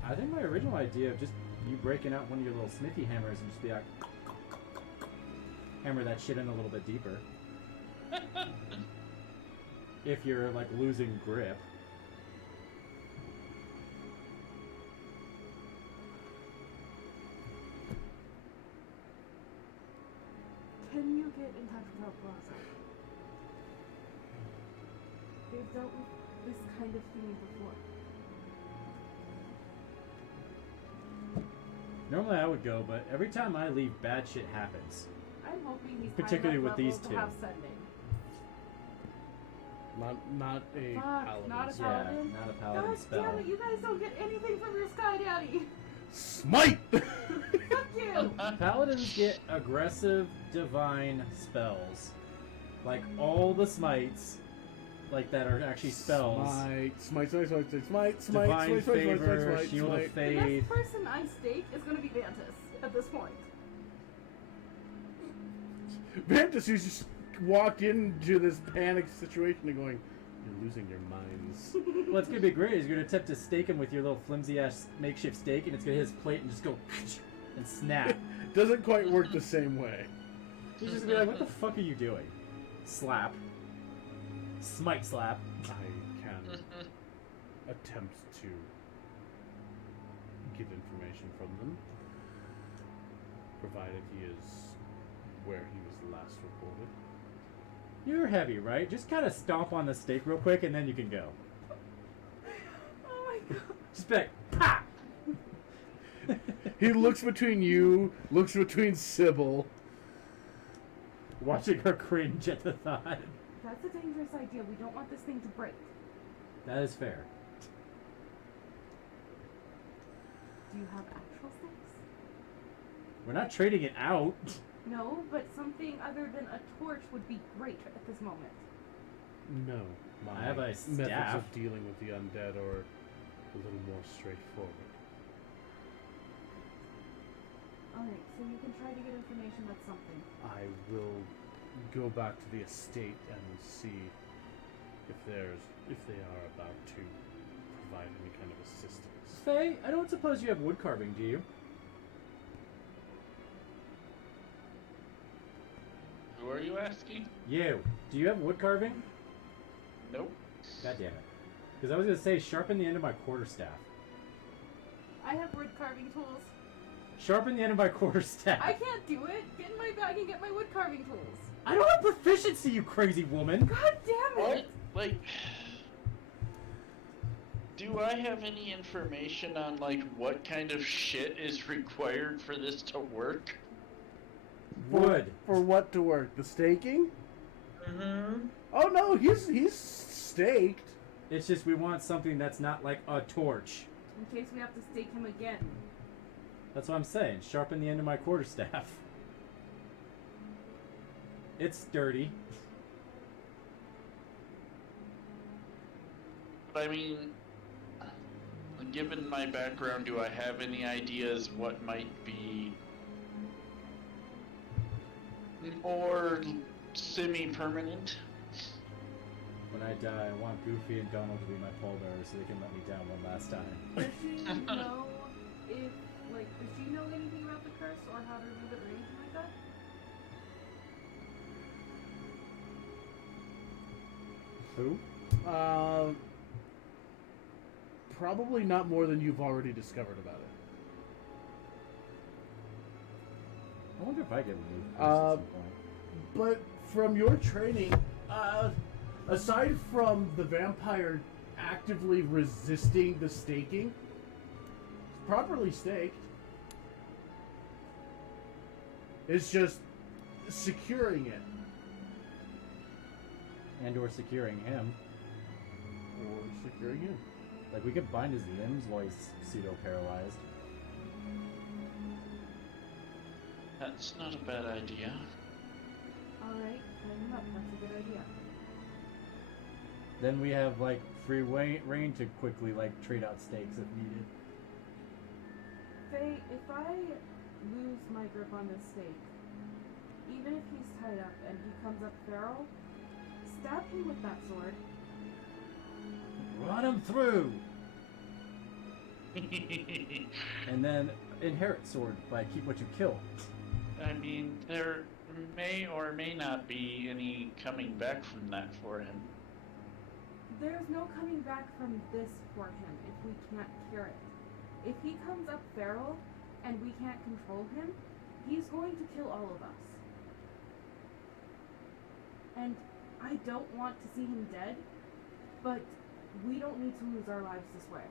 I think my original idea of just you breaking out one of your little smithy hammers and just be like, hammer that shit in a little bit deeper. If you're like losing grip. Can you get in touch with El Palazzo? They've dealt with this kind of thing before. Normally I would go, but every time I leave, bad shit happens. I'm hoping he's Particularly high enough with these level two. to have sending. Not a Fuck, paladin. not a Yeah, paladin. not a paladin God spell. damn it! You guys don't get anything from your Sky Daddy. Smite! Fuck you. Paladins get aggressive divine spells. Like all the smites like that are actually spells. Smite, Divine favor, shield of The faith. next person I stake is going to be Vantus at this point. Ventus, you just walk into this panic situation and going, you're losing your minds. Well, it's gonna be great. Is you're gonna attempt to stake him with your little flimsy ass makeshift stake, and it's gonna hit his plate and just go and snap. Doesn't quite work the same way. He's just gonna be like, "What the fuck are you doing?" Slap. Smite slap. I can attempt to get information from them, provided he is where he was last reported. You're heavy, right? Just kind of stomp on the stake real quick, and then you can go. Oh my god. Just be like, ha! He looks between you, looks between Sybil. Watching her cringe at the thought. That's a dangerous idea. We don't want this thing to break. That is fair. Do you have actual stakes? We're not trading it out. No, but something other than a torch would be great at this moment. No, I have a methods staff. of dealing with the undead are a little more straightforward. Alright, so you can try to get information that's something. I will go back to the estate and see if they are about to provide any kind of assistance. Faye, I don't suppose you have wood carving, do you? Who are you asking? You. Do you have wood carving? Nope. God damn it. Because I was going to say, sharpen the end of my quarterstaff. I have wood carving tools. Sharpen the end of my quarterstaff. I can't do it. Get in my bag and get my wood carving tools. I don't have proficiency, you crazy woman. God damn it! What? Like, do I have any information on, like, what kind of shit is required for this to work? Wood. For what to work? The staking? Mm-hmm. Oh no, he's staked. It's just we want something that's not like a torch. In case we have to stake him again. That's what I'm saying. Sharpen the end of my quarterstaff. It's dirty. But I mean, given my background, do I have any ideas what might be more semi-permanent? When I die, I want Goofy and Donald to be my pallbearers so they can let me down one last time. Does she know if, like, does she know anything about the curse or how to remove it or anything like that? Who? Probably not more than you've already discovered about it. I wonder if I get removed at some point. But from your training, aside from the vampire actively resisting the staking, it's properly staked. It's just securing it. And or securing him. Or securing him. Like, we could bind his limbs while he's pseudo-paralyzed. That's not a bad idea. Alright, hang him up. That's a good idea. Then we have, like, free reign to quickly, like, trade out stakes if needed. Faye, if I lose my grip on this stake, even if he's tied up and he comes up feral, stab him with that sword. Run him through! And then inherit sword by keep what you kill. I mean, there may or may not be any coming back from that for him. There's no coming back from this for him if we can't cure it. If he comes up feral and we can't control him, he's going to kill all of us. And I don't want to see him dead, but we don't need to lose our lives this way.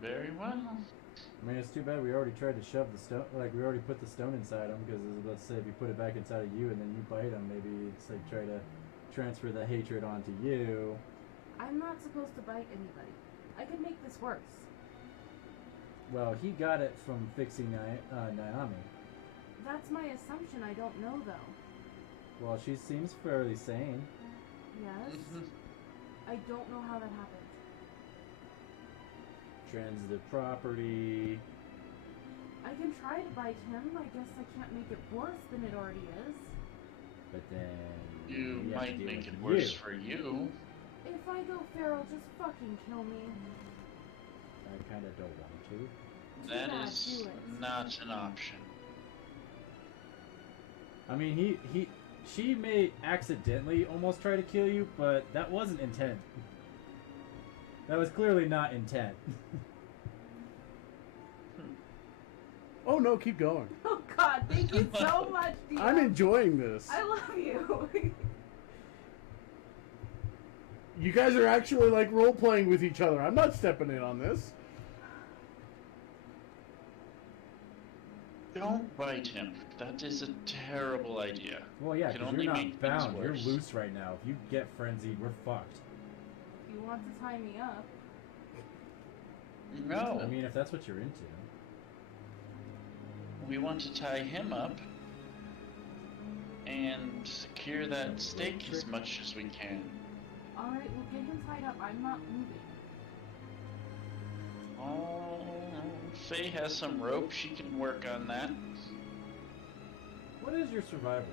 Very well. I mean, it's too bad we already tried to shove the stone, like, we already put the stone inside him, because I was about to say, if you put it back inside of you and then you bite him, maybe it's like try to transfer the hatred onto you. I'm not supposed to bite anybody. I could make this worse. Well, he got it from fixing Naomi. That's That's my assumption. I don't know though. Well, she seems fairly sane. Yes. I don't know how that happened. Transitive property. I can try to bite him. I guess I can't make it worse than it already is. But then You have to might deal make with it worse you. for you. If I go feral, just fucking kill me. I kind of don't want to. That bad, is do it. not an option. I mean, she may accidentally almost try to kill you, but that wasn't intent. That was clearly not intent. Oh no, keep going. Oh God, thank you so much, DM. I'm enjoying this. I love you. You guys are actually like role playing with each other. I'm not stepping in on this. Don't bite him. That is a terrible idea. Well, yeah, Can because only you're make not things bound. You're worse. loose right now. If you get frenzied, we're fucked. If you want to tie me up, No. I mean, if that's what you're into. We want to tie him up and secure that stake as much as we can. alright, we'll get him tied up. I'm not moving. Oh, Faye has some rope. She can work on that. What is your survival?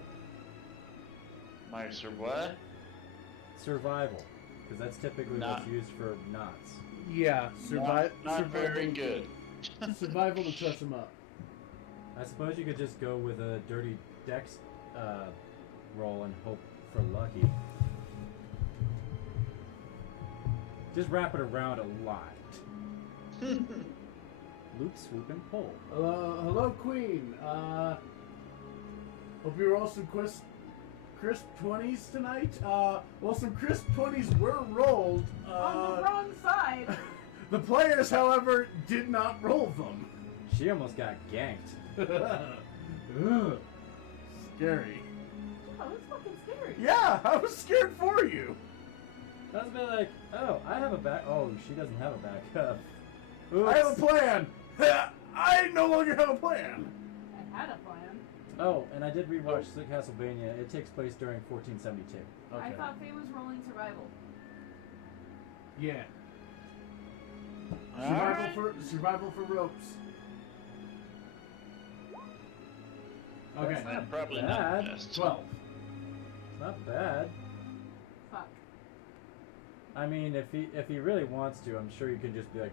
My sir, what? Survival. Because that's typically Not- what's used for knots. Yeah, Not very good. Survival to trust him up. I suppose you could just go with a dirty dex roll and hope for lucky. Just wrap it around a lot. Loop, swoop, and pull. Hello, Queen. Hope you're all some crisp 20s tonight. Well, some crisp 20s were rolled. On the wrong side. The players, however, did not roll them. She almost got ganked. Ugh. Scary. Oh, that's fucking scary. Yeah, I was scared for you. That was a bit like, oh, I have a back. Oh, she doesn't have a backup. Oops. I have a plan. I no longer have a plan. I had a plan. Oh, and I did rewatch Castlevania. It takes place during 1472. Okay. I thought Faye was rolling survival. Yeah. Alright. Survival for ropes. Okay. That's not Probably not bad. the best. 12. It's not bad. Fuck. I mean, if he really wants to, I'm sure you can just be like,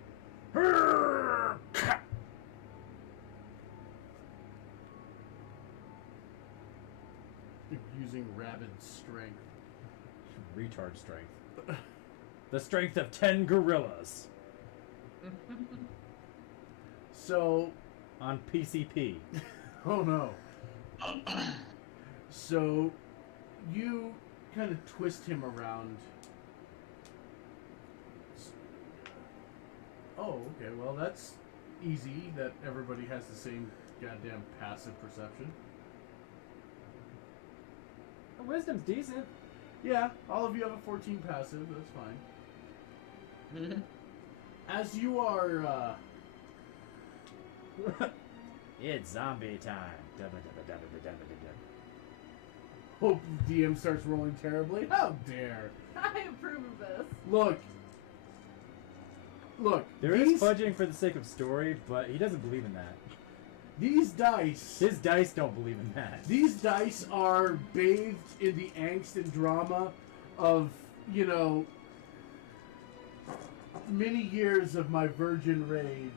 Using rabid strength. retard strength. The strength of 10 gorillas So, on PCP. oh no. So, you kind of twist him around. Oh, okay. Well, that's easy. That everybody has the same goddamn passive perception. Wisdom's decent. Yeah, all of you have a 14 passive. That's fine. As you are, It's zombie time. hope the DM starts rolling terribly. How dare! I approve of this. Look. There is these, fudging for the sake of story, but he doesn't believe in that. these dice. His dice don't believe in that. These dice are bathed in the angst and drama of, you know, many years of my virgin rage.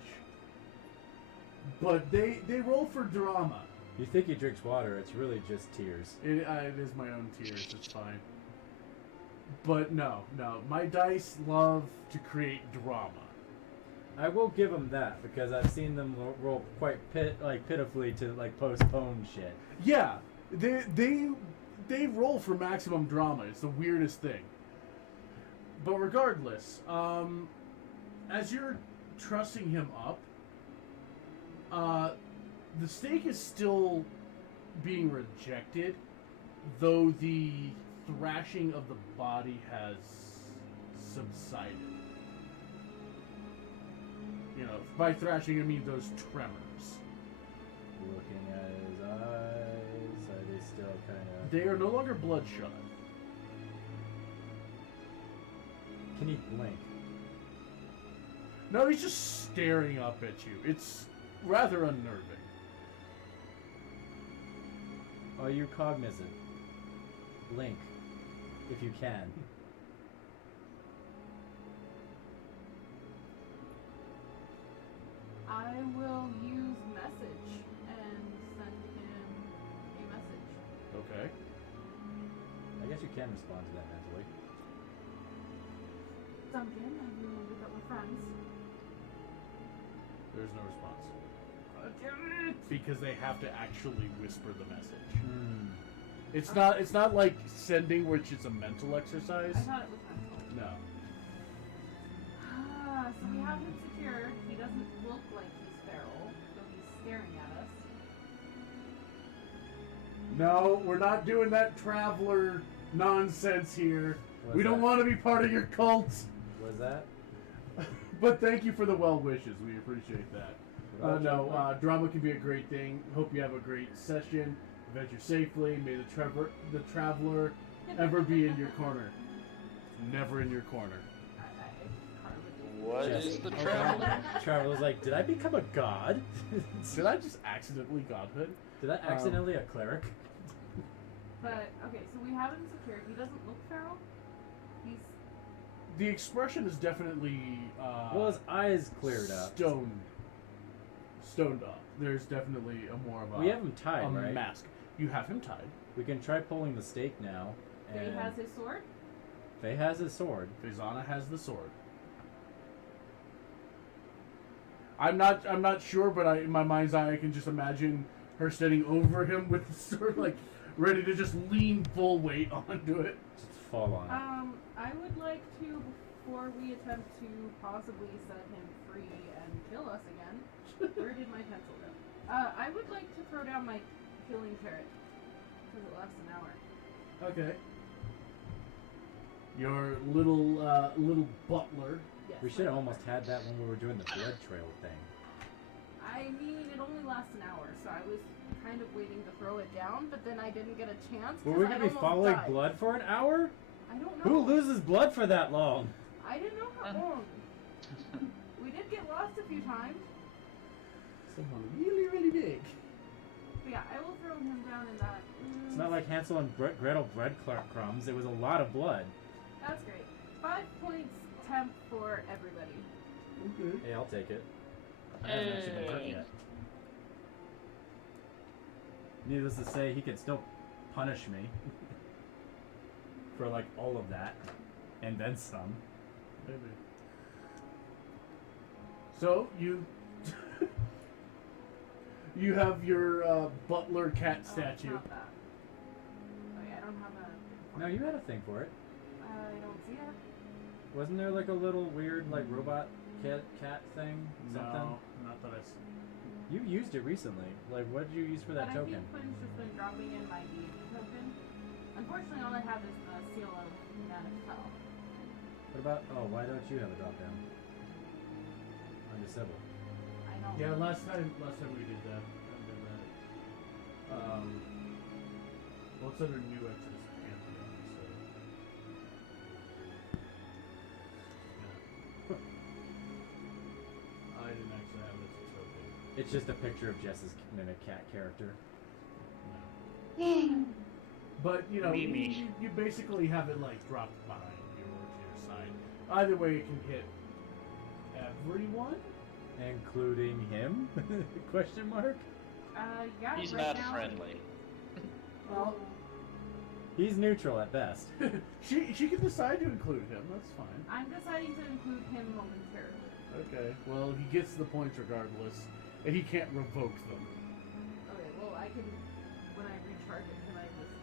But they roll for drama. You think he drinks water, it's really just tears. It is my own tears, it's fine. But no, my dice love to create drama. I will give him that, because I've seen them roll quite pitifully to like postpone shit. Yeah, they roll for maximum drama. It's the weirdest thing. But regardless, as you're trussing him up, the stake is still being rejected, though the thrashing of the body has subsided. You know, by thrashing I mean those tremors. Looking at his They are no longer bloodshot. Can he blink? No, he's just staring up at you. It's rather unnerving. Are you cognizant? Blink, if you can. I will use message and send him a message. Okay. I guess you can respond to that mentally. Duncan, have you got my friends? There's no response. God damn it! Because they have to actually whisper the message. Hmm. It's not like sending, which is a mental exercise. I thought it was mental. No. So we have him secured. He doesn't look like he's feral, though he's staring at us. No, we're not doing that traveler nonsense here. What's We don't that? want to be part of your cult. Was that? But thank you for the well wishes. We appreciate that. What about you? Drama can be a great thing. Hope you have a great session. Adventure safely. May the traveler ever be in your corner. Never in your corner. What Jesse. is the traveler? Traveler's like, did I become a god? Did I just accidentally godhood? Did I accidentally a cleric? But, okay, so we have him secured. He doesn't look feral. He's... The expression is definitely Well, his eyes cleared up. Stoned up. There's definitely a more of a We have him tied, a right? mask. You have him tied. We can try pulling the stake now. Faye And has his sword. Faye has his sword. Fazana has the sword. I'm not sure, but in my mind's eye, I can just imagine her standing over him with the sword, like ready to just lean full weight onto it. Just fall on it. I would like to, before we attempt to possibly set him free and kill us again. Where did my pencil go? I would like to throw down my healing turret because it lasts an hour. Okay. Your little butler. Yes. We should have almost had that when we were doing the blood trail thing. I mean, it only lasts an hour, so I was kind of waiting to throw it down, but then I didn't get a chance. Were 'cause we I gonna be almost following died. blood for an hour? I don't know. Who loses blood for that long? I didn't know how long. We did get lost a few times. Someone really big. But yeah, I will throw him down in that. It's not like Hansel and Gretel breadcrumbs. It was a lot of blood. That's great. 5 points temp for everybody. Okay. Hey, I'll take it. I haven't actually been hurt Hey. yet. Needless to say, he can still punish me for like all of that, and then some. Maybe. So you you have your butler cat Oh, statue. not that. Oh yeah, I don't have a. No, you had a thing for it. I don't see it. Wasn't there like a little weird like robot cat thing? Something? No, not that I. You used it recently. Like, what did you use for that But token? I think Quinn's just been dropping in my deity token. Unfortunately, all I have is the seal of Manifel. What about? Oh, why don't you have a drop down? Under civil. I know. Yeah, last time we did that. I did that. What's under new Exodus Pantheon? So. Yeah. I didn't actually have it as a token. It's just a picture of Jess's mimic cat character. No. But you know, Mimi. you basically have it like dropped behind you or to your side. Either way, it can hit everyone. Including him? Question mark? Yeah. He's right not now, friendly. Well, He's neutral at best. she can decide to include him. That's fine. I'm deciding to include him momentarily. Okay. Well, he gets the points regardless, and he can't revoke them. Okay. Well, I can. When I recharge it, can I just?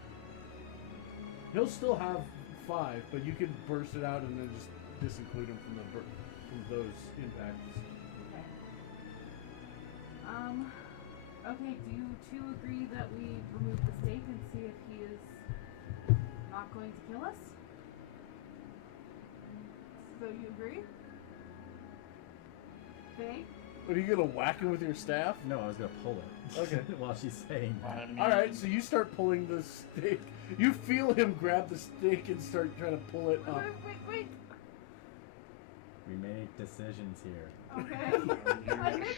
He'll still have 5, but you can burst it out and then just disinclude him from from those impacts. Okay. Okay. Do you two agree that we remove the stake and see if he is not going to kill us? So you agree? Faye? Are you gonna whack him with your staff? No, I was gonna pull it. Okay. While she's saying that. I mean, All right, so you start pulling the stake. You feel him grab the stake and start trying to pull it up. Wait. We make decisions here. Okay.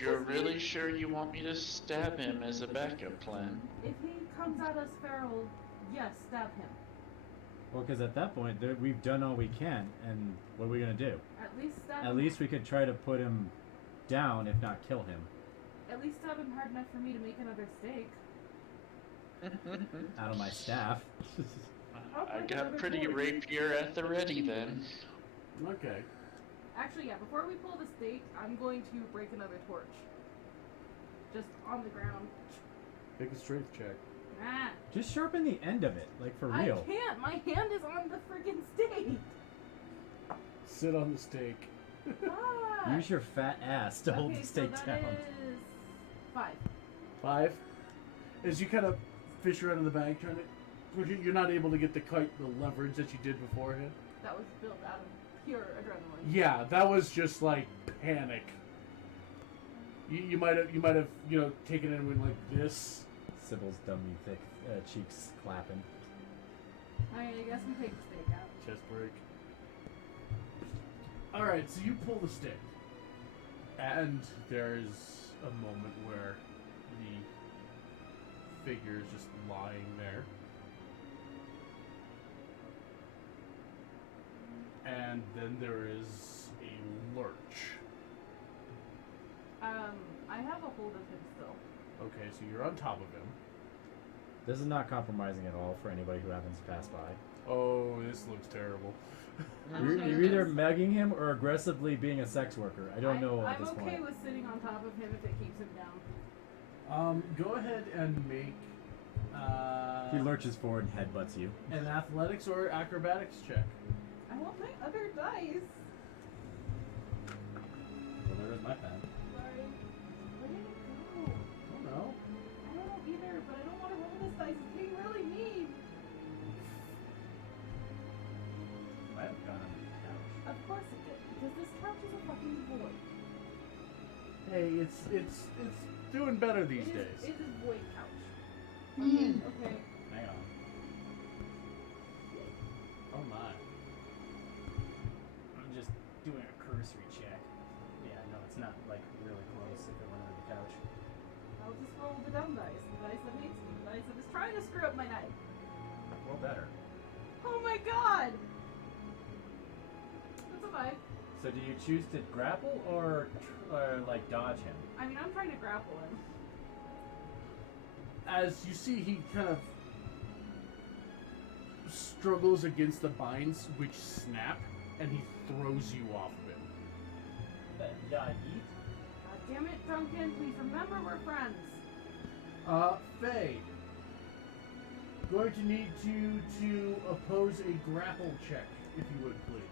you're really sure you want me to stab him as a backup plan? If he comes at us feral, yes, stab him. Well, because at that point, we've done all we can, and what are we gonna do? At least stab him. At least we could try to put him down, if not kill him. At least stab him hard enough for me to make another steak. Out of my staff. I got pretty rapier at the ready then. Okay. Actually, yeah, before we pull the stake, I'm going to break another torch. Just on the ground. Make a strength check. Ah. Just sharpen the end of it, like for real. I can't. My hand is on the friggin' stake. Sit on the stake. Ah. Use your fat ass to hold the stake so down. that is 5. 5. As you kind of fish around in the bag, trying to, you're not able to get the leverage that you did beforehand. That was built out of pure adrenaline. Yeah, that was just like panic. You might have taken it and went like this. Sybil's dummy thick cheeks clapping. I guess we take the stake out. Chest break. All right, so you pull the stick, and there's a moment where the figure is just lying there. And then there is a lurch. I have a hold of him still. Okay, so you're on top of him. This is not compromising at all for anybody who happens to pass by. Oh, this looks terrible. You're either mugging him or aggressively being a sex worker. I don't know at I'm this okay point. with sitting on top of him if it keeps him down. Go ahead and make He lurches forward and headbutts you. an athletics or acrobatics check. I want my other dice. Well, there is my pen. Sorry. Where did it go? I don't know. I don't know either, but I don't want to roll this dice. It's being really mean. Might have gone under the couch. Of course it did, because this couch is a fucking void. Hey, it's doing better these It days. is a void couch. Okay. Hang on. Oh my. I'm just doing a cursory check. Yeah, no, it's not like really close if it went under the couch. I'll just roll the dumb dice. The dice that makes me. The dice that is trying to screw up my night. Well, better. Oh my god! That's a 5. So do you choose to grapple or like dodge him? I mean, I'm trying to grapple him. As you see, he kind of struggles against the binds, which snap, and he throws you off of him. Yeah, I eat. God damn it, Duncan. Please remember we're friends. Faye. Going to need you to oppose a grapple check, if you would please.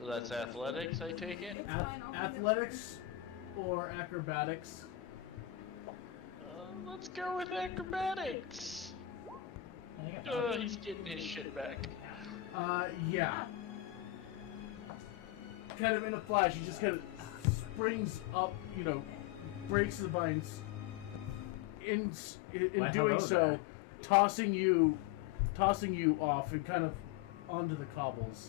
So that's athletics, I take it? It's fine. I'll Athletics or acrobatics? Let's go with acrobatics. I think I He's getting his shit back. Yeah. Kind of in a flash, he just kind of springs up, breaks the binds. In Why, doing hello so, there. tossing you off and kind of onto the cobbles.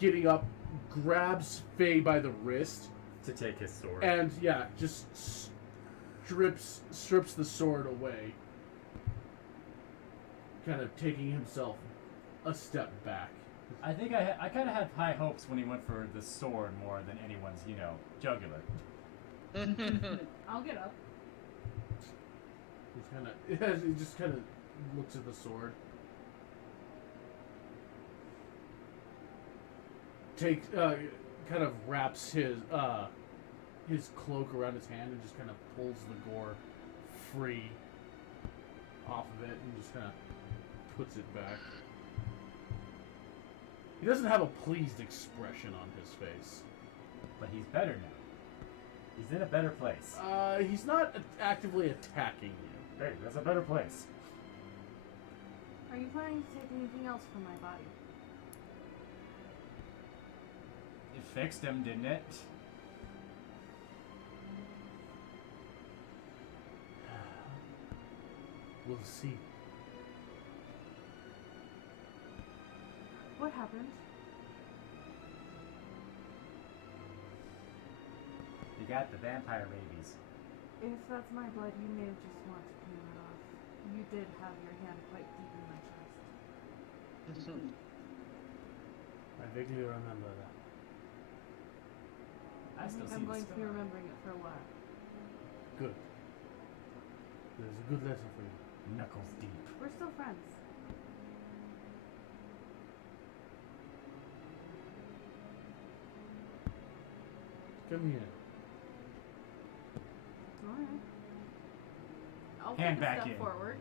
Getting up, grabs Faye by the wrist, To take his sword. and just strips the sword away. Kind of taking himself a step back. I think I kind of had high hopes when he went for the sword more than anyone's, jugular. I'll get up. He just kind of looks at the sword. Kind of wraps his cloak around his hand and just kind of pulls the gore free off of it and just kind of puts it back. He doesn't have a pleased expression on his face. But he's better now. He's in a better place. He's not actively attacking you. Hey, that's a better place. Are you planning to take anything else from my body? It fixed him, didn't it? We'll see. What happened? You got the vampire babies. If that's my blood, you may have just wanted to clean it off. You did have your hand quite deep in my chest. I vaguely remember that. I still think see I'm the going to be scar. remembering it for a while. Good. There's a good lesson for you. Knuckles deep. We're still friends. Come here. Alright. I'll Hand take a back step in. forward.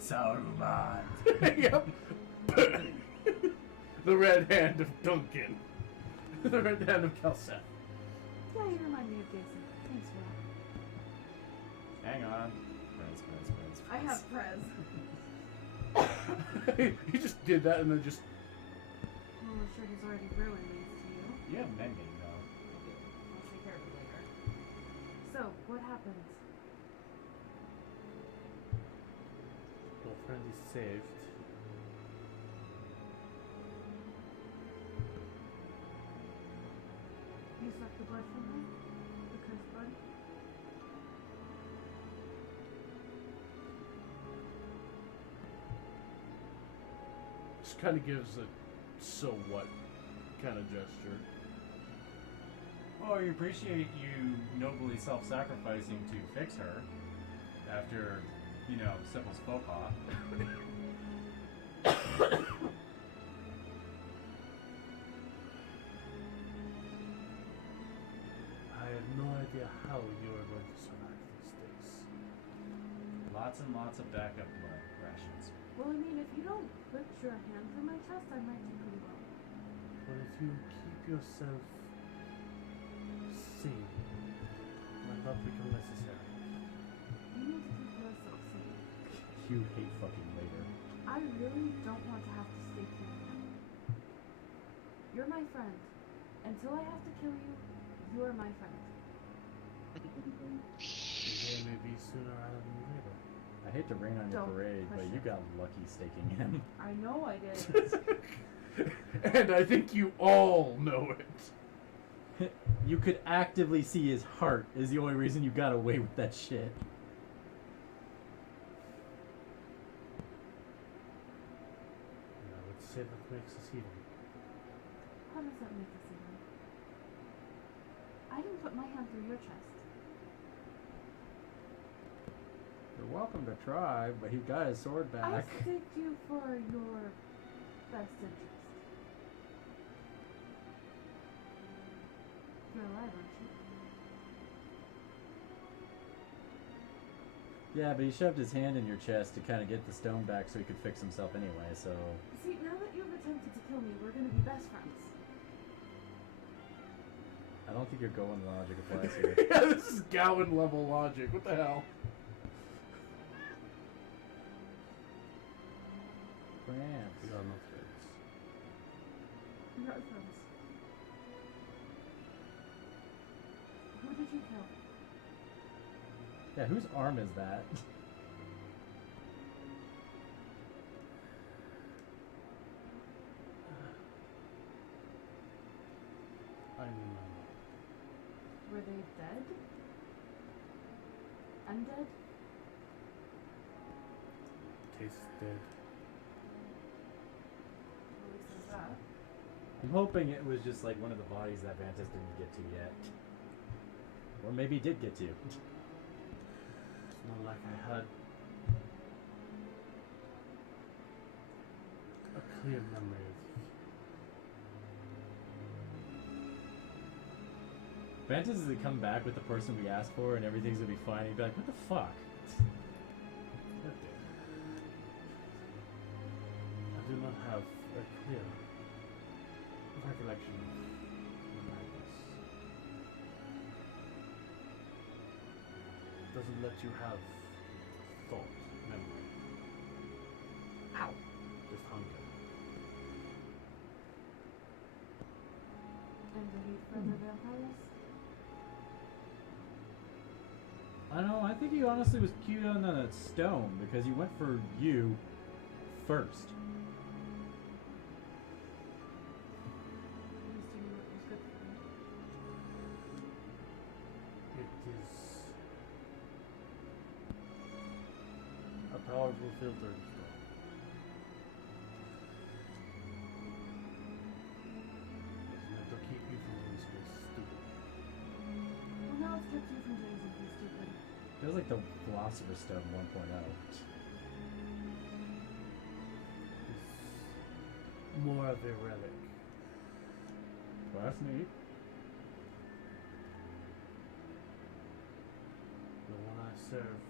Saruman. Yep. The red hand of Duncan. The red hand of Kelseth. Yeah, you remind me of Jason. Thanks for that. Hang on. Prez. I have Prez. He just did that and then just. Well, I'm sure he's already ruined these to you. You have mending though. I'll take care of it later. So, what happened? Your friend is saved. You sucked the blood from him? The cursed blood? Just kind of gives a so what kind of gesture. Well, we appreciate you nobly self-sacrificing to fix her after, you know, Sybil's faux pas. I had no idea how you were going to survive these days. Lots and lots of backup blood rations. Well, I mean, if you don't put your hand through my chest, I might do pretty well. But if you keep yourself sane, might not become necessary. You need to keep yourself safe. You hate fucking later. I really don't want to have to stay here. You're my friend. Until I have to kill you, you are my friend. It may be sooner rather than later. I hate to rain on your Don't parade, but push you it. got lucky staking him. I know I did. And I think you all know it. You could actively see his heart is the only reason you got away with that shit. And I would say that makes us even. How does that make us even? I didn't put my hand through your chest. You're welcome to try, but he got his sword I back. staked you for your best interest. You're alive, aren't you? Yeah, but he shoved his hand in your chest to kind of get the stone back so he could fix himself anyway, so... See, now that you've attempted to kill me, we're gonna be best friends. I don't think your going logic applies here. Yeah, this is Gowan level logic. What the hell? France. We got no friends. We are friends. Who did you kill? Yeah, whose arm is that? I remember. Were they dead? Undead? Tastes dead. At least there's that. I'm hoping it was just like one of the bodies that Vantis didn't get to yet. Or maybe did get to. It's not like I had a clear memory of Vantis is to come back with the person we asked for and everything's gonna be fine. He'd be like, what the fuck? Okay. I do not have a clear recollection of madness. It doesn't let you have thought, memory. Ow! Just hunger. And to eat further vampires? I know. I think he honestly was cute on that stone because he went for you first. At least you knew what was good for me. It is a powerful filtering stone. It's meant to keep you from doing something stupid. Well, now it's kept you from doing something stupid. Feels like the Philosopher's Stone 1.0. It's more of a relic. Well, that's neat. The one I serve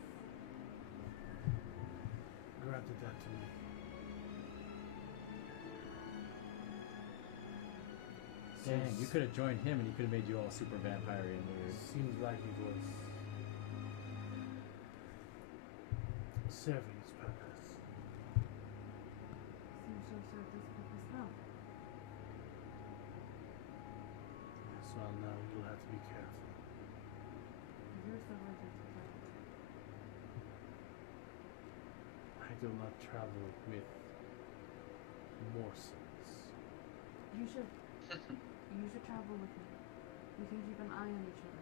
granted that to me. Dang, you could have joined him and he could have made you all super vampire and weird. Seems like it was serving its purpose. Seems to have served this purpose well. Yes, well, now you'll have to be careful. You're so hard to protect. I do not travel with morsels. You should. You should travel with me. We can keep an eye on each other.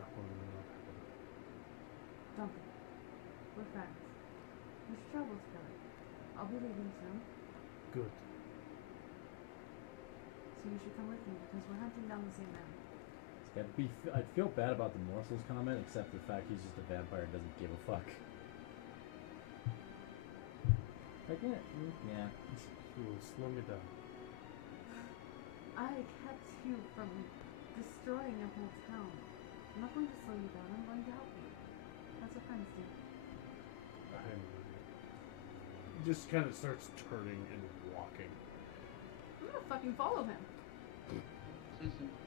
That one will not happen. Don't be. We're friends. We should travel together. I'll be leaving soon, Good. so you should come with me because we're hunting down the same man. I'd feel bad about the morsels comment, except the fact he's just a vampire and doesn't give a fuck. Like, yeah. You will slow me down. I kept you from destroying a whole town. I'm not going to slow you down. I'm going to help you. That's what friends do. I'm He just kind of starts turning and walking. I'm gonna fucking follow him.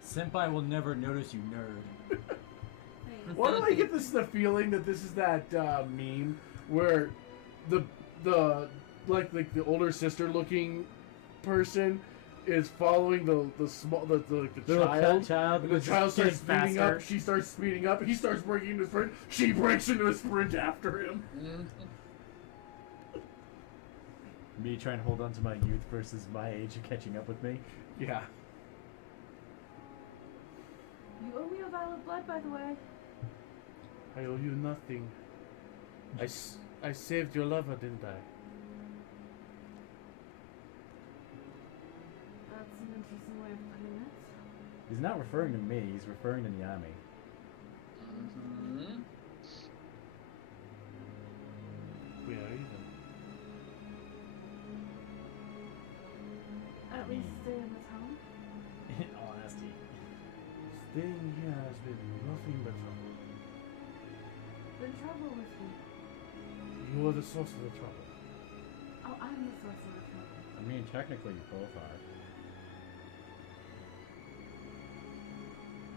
Senpai will never notice you, nerd. Hey, Why do I get the feeling that this is that meme where the like the older sister looking person is following the child, and the child starts speeding up. She starts speeding up. He starts breaking into a sprint. She breaks into a sprint after him. Me trying to hold on to my youth versus my age and catching up with me. Yeah. you owe me a vial of blood, by the way. I owe you nothing. I saved your lover, didn't I? That's an interesting way of putting it. He's not referring to me, he's referring to Nyami. Mm-hmm. We are even. At least stay in the town. In honesty. Staying here has been nothing but trouble. Then travel with me. You are the source of the trouble. Oh, I'm the source of the trouble. I mean, technically you both are.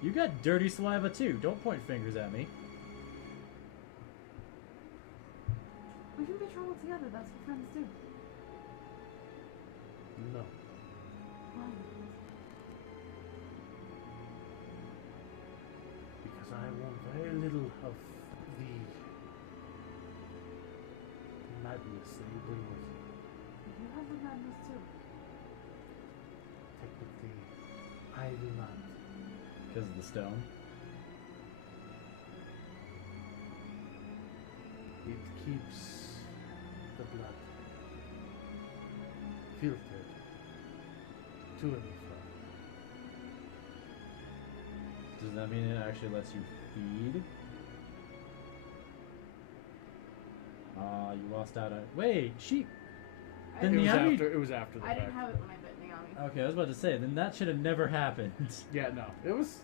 You got dirty saliva too, don't point fingers at me. We can be trouble together. That's what friends do. No. Why? Because I want very little of the madness that you bring with you. You have the madness too. Technically, I do not. Because of the stone. It keeps the blood filtered to and fro. Does that mean it actually lets you feed? You lost out on. Wait, she. Then It was after the I fact. didn't have it when I bit Naomi. Okay, I was about to say, then that should have never happened. Yeah, no. It was.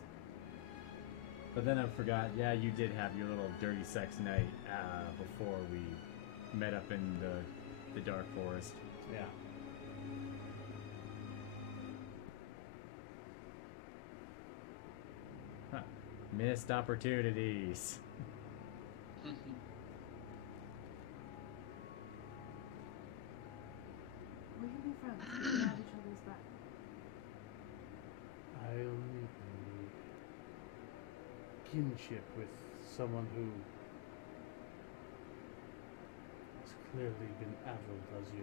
But then I forgot, yeah, you did have your little dirty sex night before we met up in the dark forest. Yeah. Huh. Missed opportunities. We can be friends. We can have each other's back. I only need kinship with someone who has clearly been addled as you.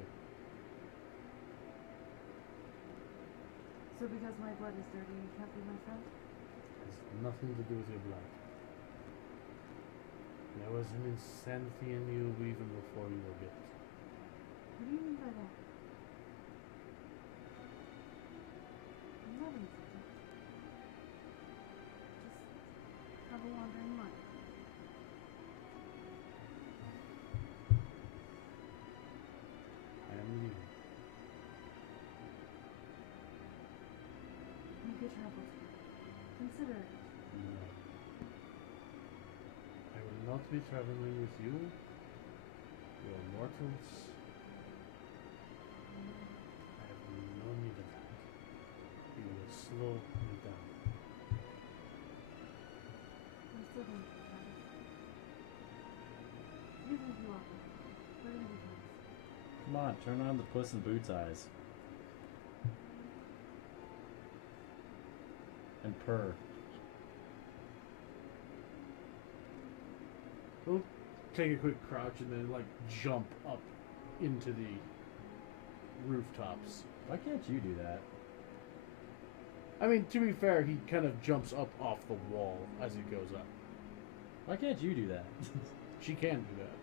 So because my blood is dirty, you can't be my friend? Has nothing to do with your blood. There was an insanity in you even before you were bit. What do you mean by that? I'm not anything. Just have a wandering mind. I am leaving. Make a travel tour. Consider it. No. I will not be traveling with you. You are mortals. I have no need of that. You will slow me down. I'm still going to try. You think you are. We're going to be friends. Come on, turn on the Puss in Boots eyes. And purr. He'll take a quick crouch and then like jump up into the rooftops. Why can't you do that? I mean, to be fair, he kind of jumps up off the wall as he goes up. Why can't you do that? She can do that.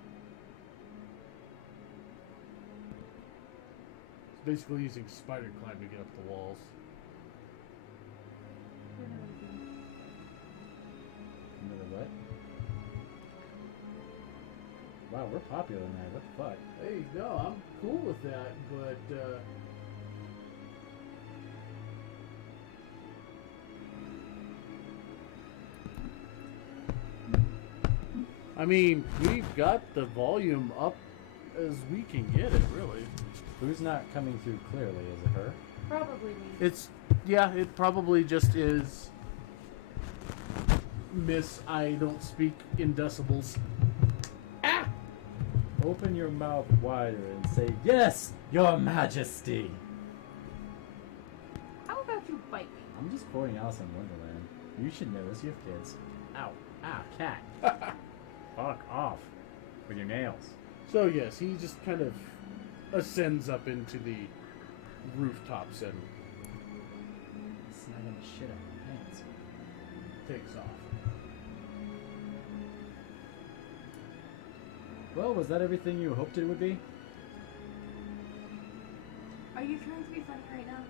It's basically using spider climb to get up the walls. We're going to be Another what? Wow, we're popular now. What the fuck? Hey, no, I'm cool with that, but, I mean, we've got the volume up as we can get it, really. Who's not coming through clearly? Is it her? probably me. It's, yeah, it probably just is Miss I don't speak in decibels. Ah! Open your mouth wider and say, "Yes, Your Majesty." How about you bite me? I'm just quoting Alice in Wonderland. You should know this. You have kids. Ow. Ah, cat. Fuck off with your nails. So yes, he just kind of ascends up into the rooftops and Snagging the shit out of my pants. takes off. Well, was that everything you hoped it would be? Are you trying to be funny right now?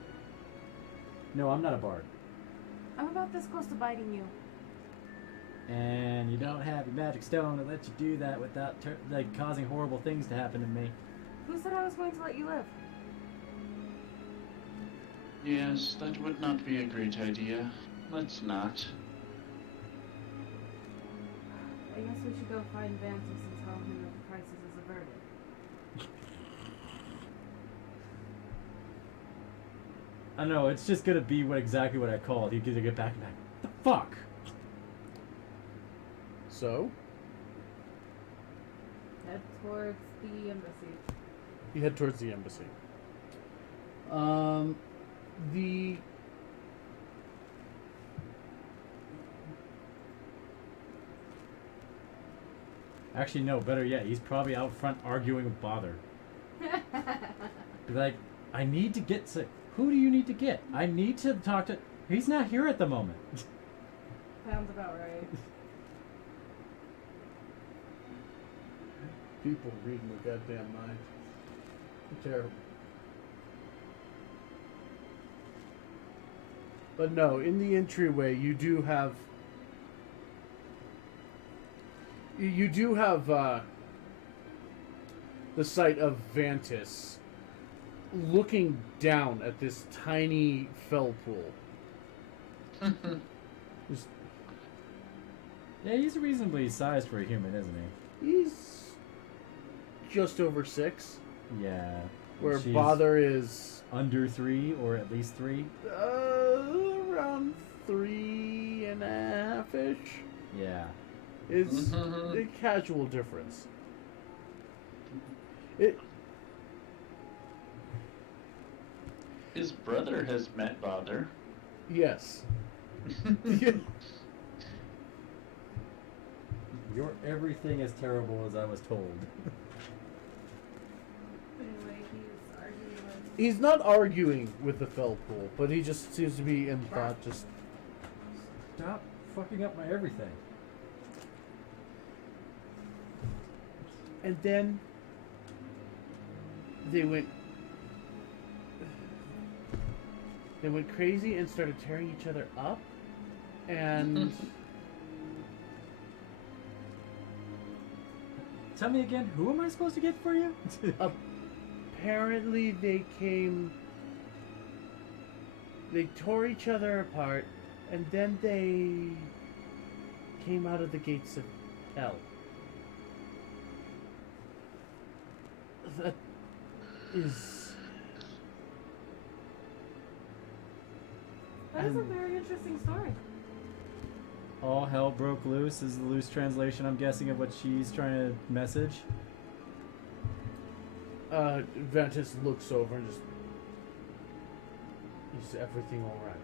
No, I'm not a bard. I'm about this close to biting you. And you don't have your magic stone to let you do that without causing horrible things to happen to me. Who said I was going to let you live? Yes, that would not be a great idea. Let's not. I guess we should go find Vantis and tell him that the crisis is averted. I know, it's just gonna be exactly what I called. He's gonna get back and back. The fuck? So, Head towards the embassy. you head towards the embassy. The Actually, no, better yet, he's probably out front arguing with Bother. Be like, I need to get to... Who do you need to get? I need to talk to... He's not here at the moment. Sounds about right. people reading the goddamn mind. Terrible. But no, in the entryway, you do have the sight of Vantis looking down at this tiny fell pool. Just, Yeah, he's reasonably sized for a human, isn't he's just over 6, he? Yeah. where She's Bother is under 3, or at least 3. around 3.5-ish. Yeah. It's a casual difference. His brother has met Bother. Yes. You're everything as terrible as I was told. Anyway, he's arguing with. He's not arguing with the fell pool, but he just seems to be in thought. Just Stop fucking up my everything. and then they went crazy and started tearing each other up, and Tell me again, who am I supposed to get for you? apparently they tore each other apart, and then they came out of the gates of hell. That is That is a very interesting story. All hell broke loose is the loose translation, I'm guessing, of what she's trying to message. Ventus looks over and just, is everything alright?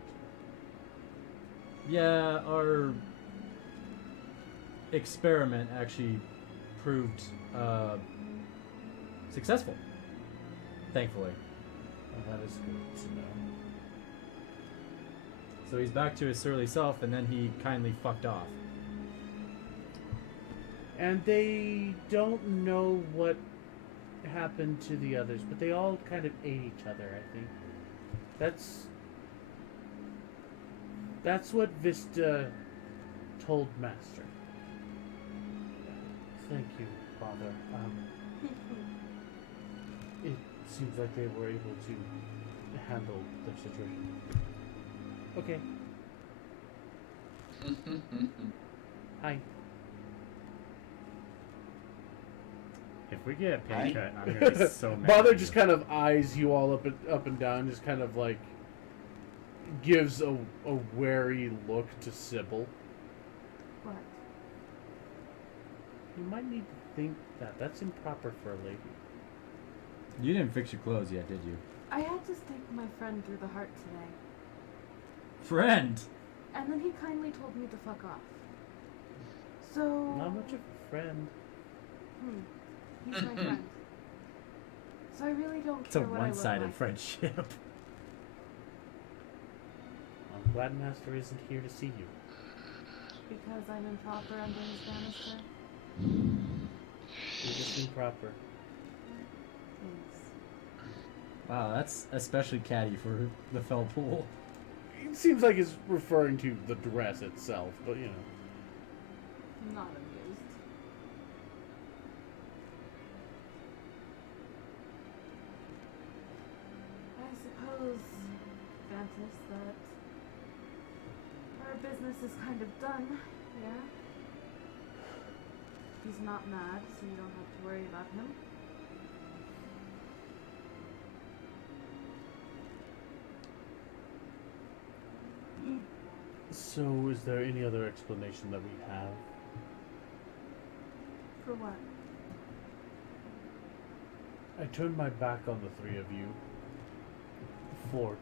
Yeah, our experiment actually proved successful. Thankfully. Well, that is good to know. So he's back to his surly self, and then he kindly fucked off. And they don't know what happened to the others, but they all kind of ate each other, I think. That's what Vista told Master. Thank you, Father. It seems like they were able to handle the situation. Okay. Hi. If we get a pay Hi. cut, I'm gonna be so mad. Father at just you. kind of eyes you all up and down, just kind of like gives a wary look to Sybil. What? You might need to think that. That's improper for a lady. You didn't fix your clothes yet, did you? I had to stick my friend through the heart today, Friend! and then he kindly told me to fuck off. So. Not much of a friend. He's my friend. So I really don't It's a care what I look one-sided like. friendship. I'm glad Master isn't here to see you. Because I'm improper under his banister. You're just improper. Thanks. Wow, that's especially catty for the fell pool. It seems like it's referring to the dress itself, but you know. I'm not amused. I suppose, Vantis, that our business is kind of done, yeah? He's not mad, so you don't have to worry about him. So, is there any other explanation that we have? For what? I turned my back on the three of you for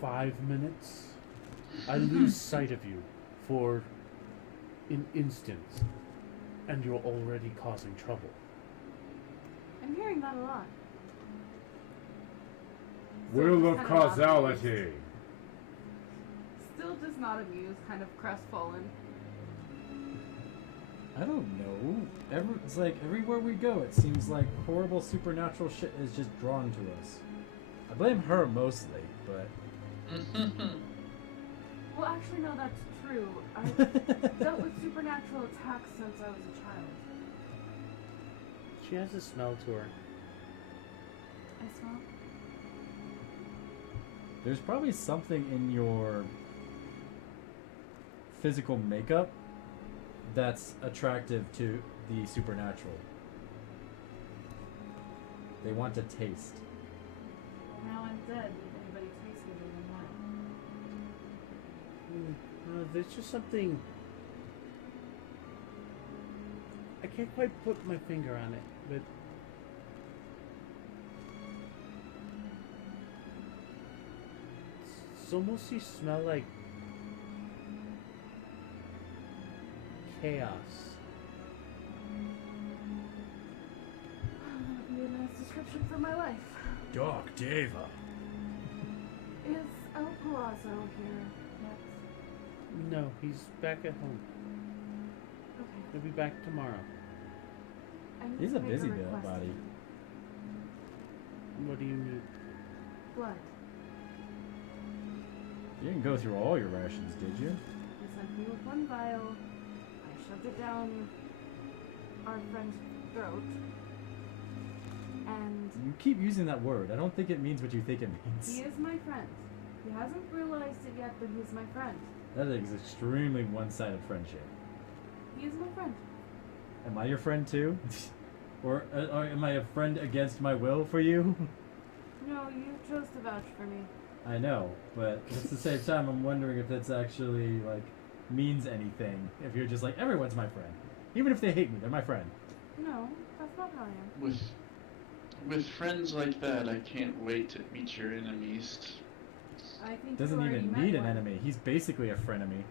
5 minutes. I lose sight of you for an instant, and you're already causing trouble. I'm hearing that a lot. Will Still of just kinda not causality. amused. Still just not amused, kind of crestfallen. I don't know. It's like everywhere we go, it seems like horrible supernatural shit is just drawn to us. I blame her mostly, but Well, actually, no, that's true. I've dealt with supernatural attacks since I was a child. She has a smell to her. I smell. there's probably something in your physical makeup that's attractive to the supernatural. They want to taste. Now I'm dead. If anybody tastes me, then what? There's just something. I can't quite put my finger on it, but it's almost you smell like chaos. of my life. Doc Deva. Is El Palazzo here yet? No, he's back at home. Okay. He'll be back tomorrow. I need He's to a make busy request. body. What do you need? Blood. You didn't go through all your rations, did you? He sent me with one vial. I shoved it down our friend's throat. And You keep using that word. I don't think it means what you think it means. he is my friend. He hasn't realized it yet, but he's my friend. That is extremely one-sided friendship. He is my friend. Am I your friend too? or am I a friend against my will for you? No, you chose to vouch for me. I know, but at the same time, I'm wondering if that's actually, like, means anything. If you're just like, everyone's my friend. Even if they hate me, they're my friend. No, that's not how I am. With friends like that, I can't wait to meet your enemies. I think Doesn't you already even met need an one. enemy. He's basically a frenemy.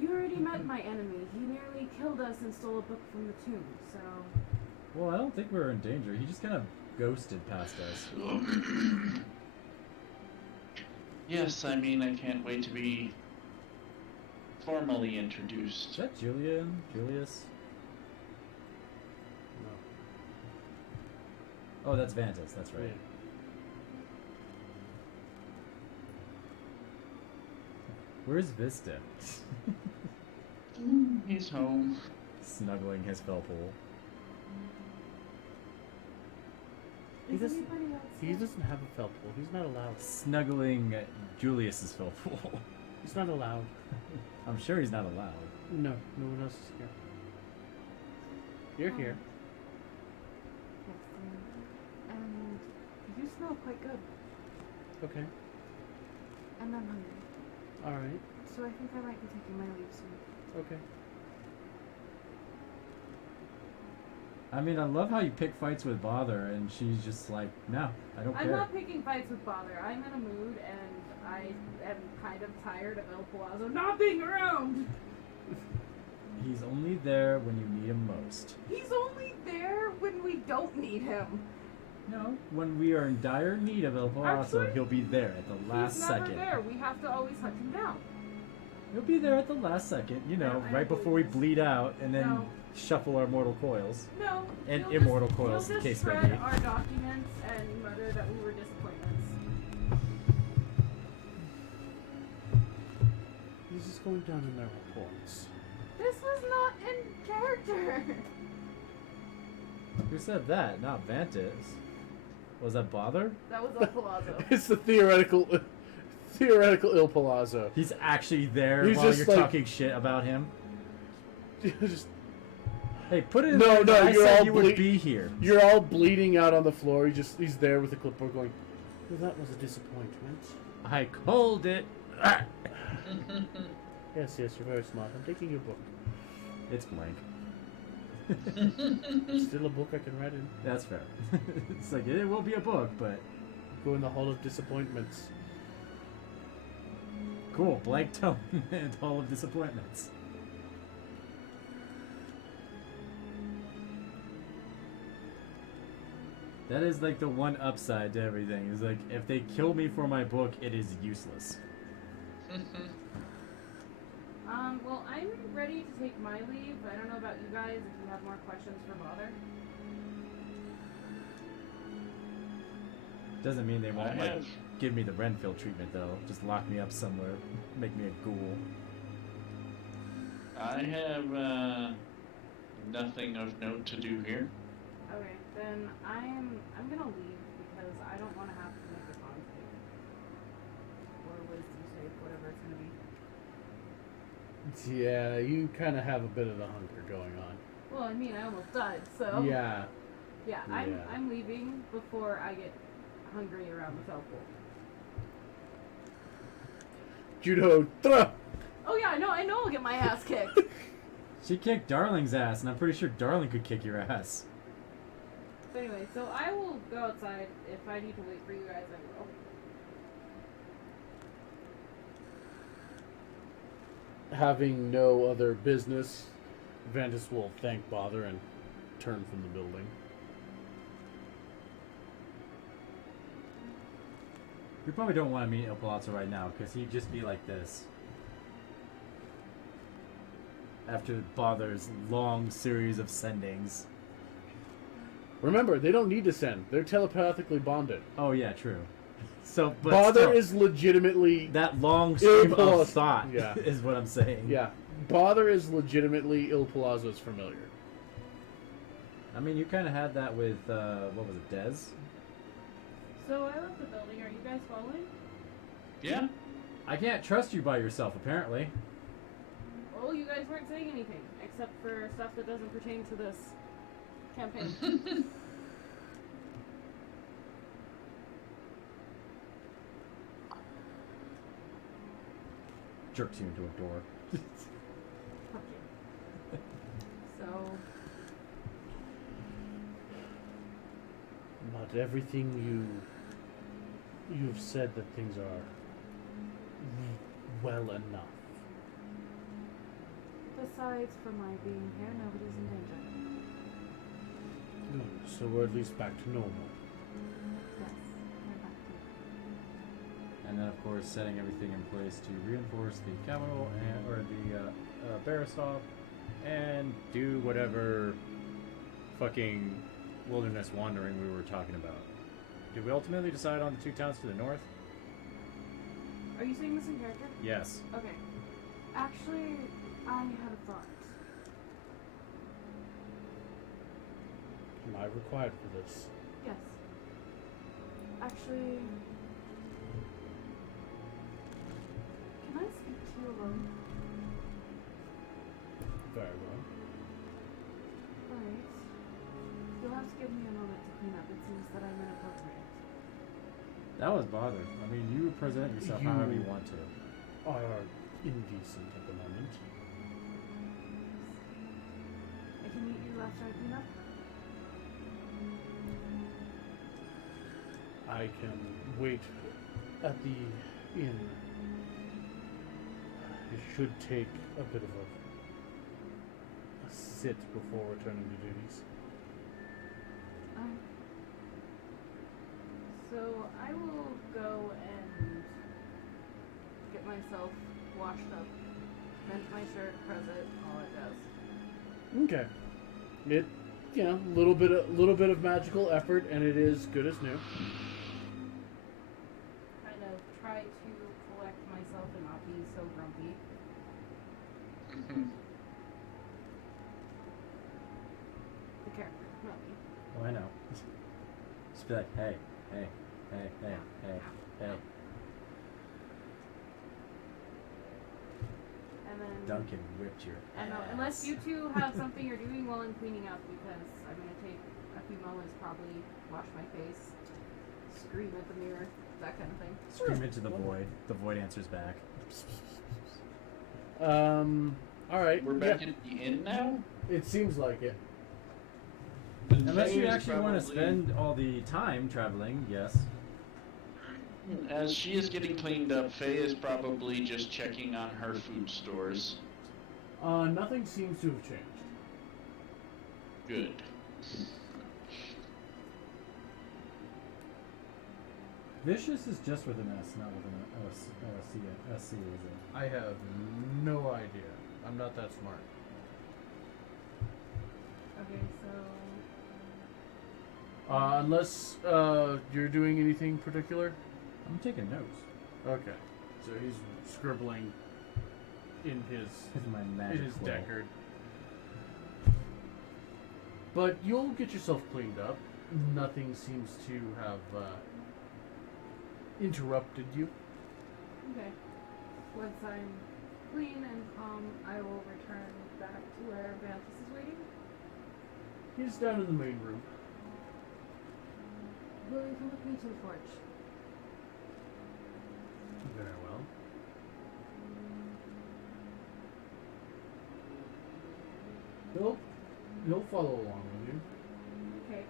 You already met my enemy. He nearly killed us and stole a book from the tomb, so... Well, I don't think we're in danger. He just kind of ghosted past us. Yes, I mean, I can't wait to be formally Is introduced. that Julian? Julius? No. Oh, that's Vantus. That's right. Where's Vista? He's home. Snuggling his Felpool. He Is doesn't- anybody else He here? doesn't have a felt pool. He's not allowed. Snuggling Julius's Felpool. He's not allowed. I'm sure he's not allowed. No, no one else is here. You're here. Yes, and you smell quite good, Okay. and I'm hungry. All right. So I think I might be taking my leave soon. Okay. I mean, I love how you pick fights with Bother, and she's just like, no, I don't I'm care. not picking fights with Bother. I'm in a mood, and I am kind of tired of El Palazzo not being around. He's only there when you need him most. He's only there when we don't need him. No, when we are in dire need of El Palazzo, Actually, he'll be there at the last He's never second. there. We have to always hunt him down. He'll be there at the last second, you know, I right don't before we believe this. bleed out and then No. shuffle our mortal coils. No. And he'll immortal just, coils, he'll in just case we spread need. our documents and mutter that we were disappointments. This is going down in their reports. This was not in character. Who said that? Not Vantis. Was that Bother? That was El Palazzo. It's the theoretical Il Palazzo. He's actually there He's while just you're like- talking shit about him. Just, Hey, put it in No, there no, that I you're said all you would ble- be here. you're all bleeding out on the floor. He's there with the clipboard going, well, that was a disappointment. I called it. Ah! Yes, you're very smart. I'm taking your book. It's blank. It's still a book I can write in. That's fair. It's like, it will be a book, but Go in the Hall of Disappointments. cool. Blank tome and Hall of Disappointments. That is like the one upside to everything. Is like, if they kill me for my book, it is useless. Well, I'm ready to take my leave. I don't know about you guys if you have more questions for Bother. Doesn't mean they won't I like have- give me the Renfield treatment though. Just lock me up somewhere, make me a ghoul. I have nothing of note to do here. Okay, then I'm gonna leave because I don't want to have to make a conflict or wisdom save, whatever it's gonna be. Yeah, you kind of have a bit of the hunger going on. Well, I mean, I almost died, so Yeah. yeah. Yeah. I'm leaving before I get hungry around the fell pool. Judo, throw! Oh yeah, I know I'll get my ass kicked. She kicked Darling's ass, and I'm pretty sure Darling could kick your ass. But anyway, so I will go outside. If I need to wait for you guys, I will. Having no other business, Vandus will thank Bother and turn from the building. We probably don't want to meet El Palazzo right now, because he'd just be like this. After Bother's long series of sendings. Remember, they don't need to send. They're telepathically bonded. Oh yeah, true. So, but Bother still, is legitimately... that long stream Palazzo. of thought Yeah. is what I'm saying. Yeah. Bother is legitimately Il Palazzo's familiar. I mean, you kind of had that with, what was it, Dez? So I left the building. Are you guys following? Yeah. I can't trust you by yourself, apparently. Well, you guys weren't saying anything, except for stuff that doesn't pertain to this campaign. Jerks you into a door. Fuck you. So, Not everything you've said that things are well enough. besides for my being here, nobody's in danger. Good. So we're at least back to normal. Yes, we're back to And then, of course, setting everything in place to reinforce the capital or the Baristov, and do whatever fucking wilderness wandering we were talking about. Did we ultimately decide on the two towns to the north? Are you saying this in character? Yes. Okay. Actually, I had a thought. Am I required for this? Yes. Actually, can I speak to you alone? Very well. Alright. You'll have to give me a moment to clean up. It seems that I'm inappropriate. That was bother. I mean, you present yourself however you want to. Are indecent at the moment. I can meet you after I clean up? I can wait at the inn. It should take a bit of a sit before returning to duties. So I will go and get myself washed up, vent my shirt, press it, all it does. Okay. It, little bit of magical effort, and it is good as new. Kind of try to collect myself and not be so grumpy. The character, not me. Oh, I know. Just be like, hey, hey, hey, hey, hey, hey. And then Duncan whipped your I know, ass. unless you two have something you're doing while I'm cleaning up, because I'm gonna take a few moments, probably wash my face, scream at the mirror, that kind of thing. Scream into the void. The void answers back. All right. We're back at the inn now? It seems like it. Unless you Faye is actually want to probably- spend all the time traveling, yes. As she is getting cleaned up, Faye is probably just checking on her food stores. Nothing seems to have changed. Good. Vicious is just with an S, not with an SC, is it? I have no idea. I'm not that smart. Okay, so Unless you're doing anything particular. I'm taking notes. Okay. So he's scribbling in his With my magic quill. Deckard. But you'll get yourself cleaned up. Nothing seems to have interrupted you. okay. Once I'm clean and calm, I will return back to where Vanthus is waiting. He's down in the main room. Will you come with me to the forge? Very well. He'll follow along with you. Okay.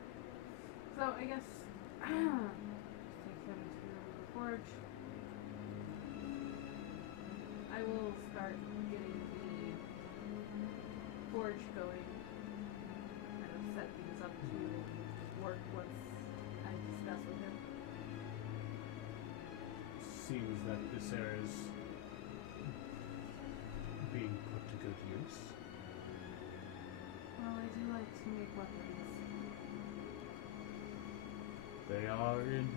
So I guess take him to the forge. I will start getting the forge going. Kind of set things up to work once I discuss with him. seems that this area is being put to good use. Well, I do like to make weapons. They are in,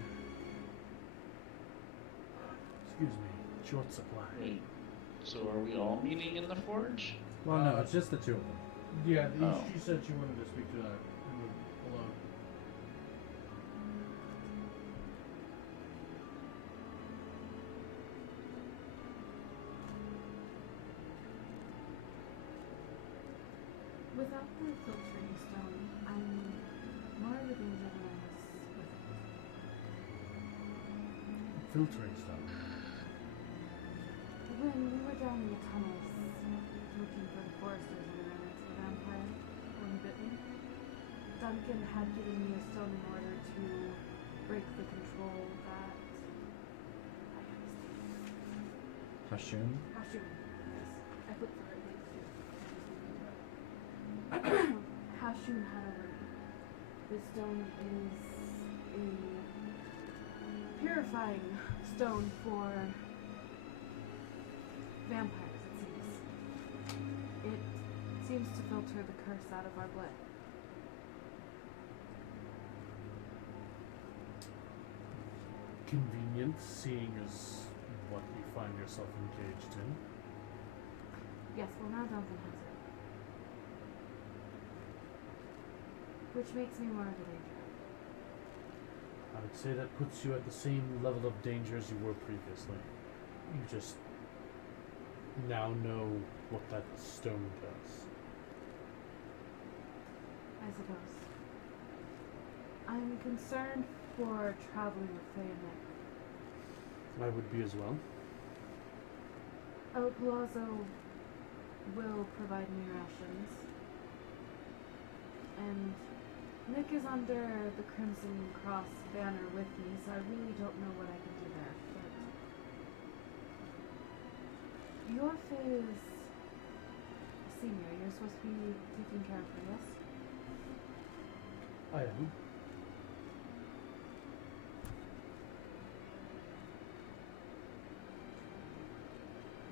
excuse me, short supply. Wait, so are we all meeting in the forge? Well, no, it's just the two of them. Yeah, Oh. she said she wanted to speak to that alone. Without the filtering stone, I'm more of a danger than I was with it. Filtering stuff. When we were down in the tunnels looking for the foresters and the remnants of the vampire when bitten, Duncan had given me a stone in order to break the control that Hashun? Hashun. Yes. I flipped the right page too. Hashun had over me. This stone is a purifying stone for vampires, it seems to filter the curse out of our blood. Convenient, seeing as what you find yourself engaged in. Yes, well now Duncan has it. Which makes me more of a danger. I would say that puts you at the same level of danger as you were previously. You just now know what that stone does. I suppose. I'm concerned for traveling with Faye and Nick. I would be as well. El Palazzo will provide me rations. And Nick is under the Crimson Cross banner with me, so I really don't know what I can do there. But your Faye is a senior. You're supposed to be taking care of her, yes? I am.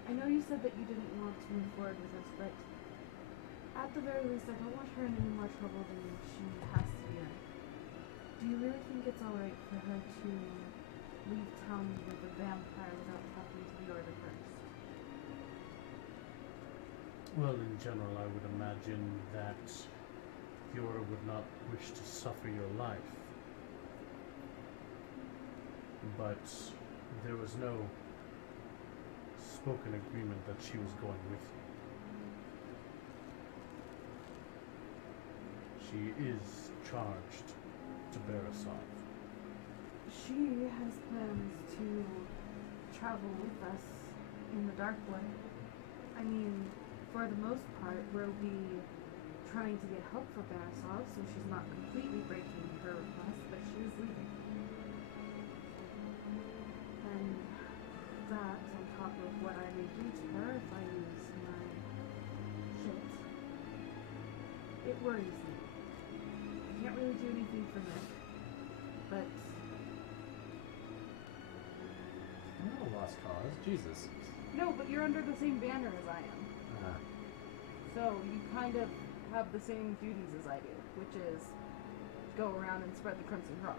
I know you said that you didn't want to move forward with us, but at the very least, I don't want her in any more trouble than she has to be in. Do you really think it's alright for her to leave town with a vampire without talking to the Order first? Well, in general, I would imagine that the Order would not wish to suffer your life. But there was no spoken agreement that she was going with you. She is charged to Barisov. She has plans to travel with us in the Dark Wood. I mean, for the most part, we'll be trying to get help for Barisov, so she's not completely breaking her request, but she is leaving. And that, on top of what I may do to her if I lose my shit, it worries me. I can't really do anything for Nick, but I'm not a lost cause. Jesus. no, but you're under the same banner as I am. So you kind of have the same duties as I do, which is go around and spread the Crimson Cross.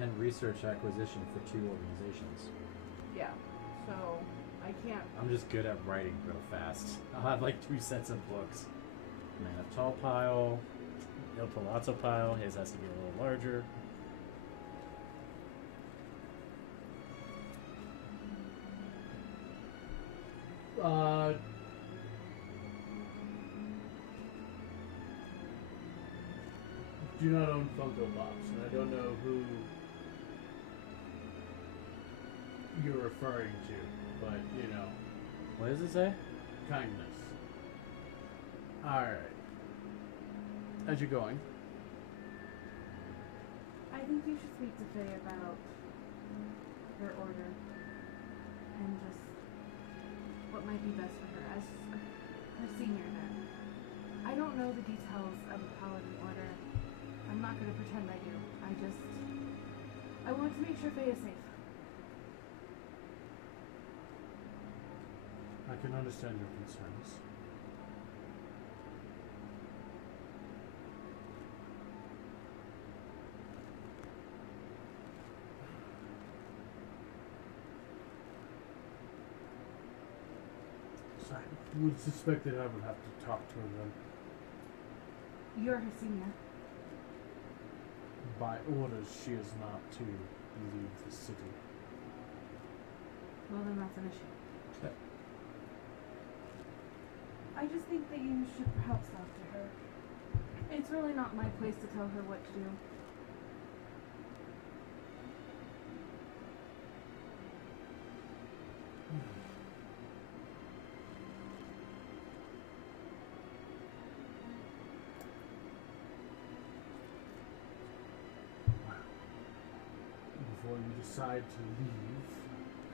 And research acquisition for 2 organizations. Yeah, so I can't. I'm just good at writing real fast. I'll have like 2 sets of books. Man of Tall Pile, El Palazzo Pile. His has to be a little larger. Do not own Funko Pops, and I don't know who you're referring to, but you know, What does it say? kindness. Alright. As you're going, I think you should speak to Faye about her order and just what might be best for her as her senior there. I don't know the details of the Paladin order. I'm not going to pretend I do. I want to make sure Faye is safe. can understand your concerns. So I would suspect that I would have to talk to her then. You're her senior. By orders, she is not to leave the city. Well, then that's an issue. Okay. I just think that you should perhaps talk to her. It's really not my place to tell her what to do. Before you decide to leave,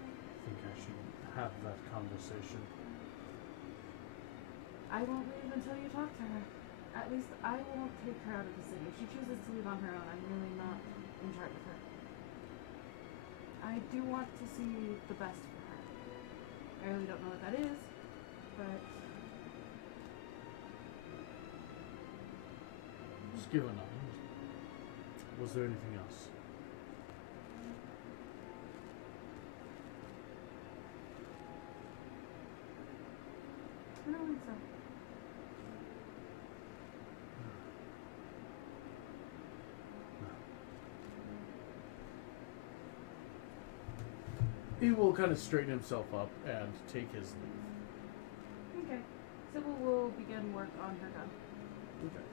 I think I should have that conversation. I won't leave until you talk to her. At least I won't take her out of the city. If she chooses to leave on her own, I'm really not in charge of her. I do want to see the best for her. I really don't know what that is, but Just give a nod. Was there anything else? I don't think so. He will kind of straighten himself up and take his leave. Okay. Sybil will begin work on her gun. Okay.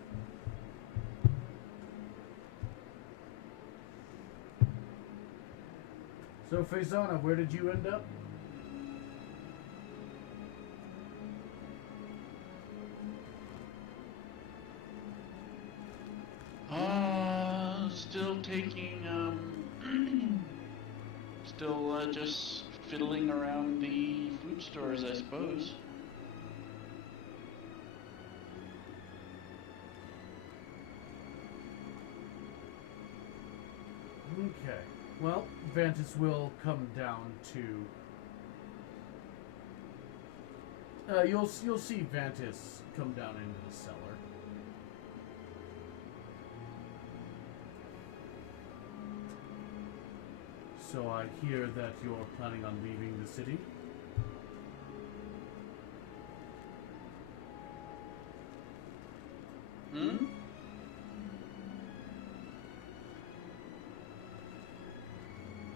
So, Faisana, where did you end up? Still taking, still just fiddling around the food stores, I suppose. Okay. Well, Vantis will come down to. You'll see Vantis come down into the cellar. So I hear that you're planning on leaving the city. Hmm?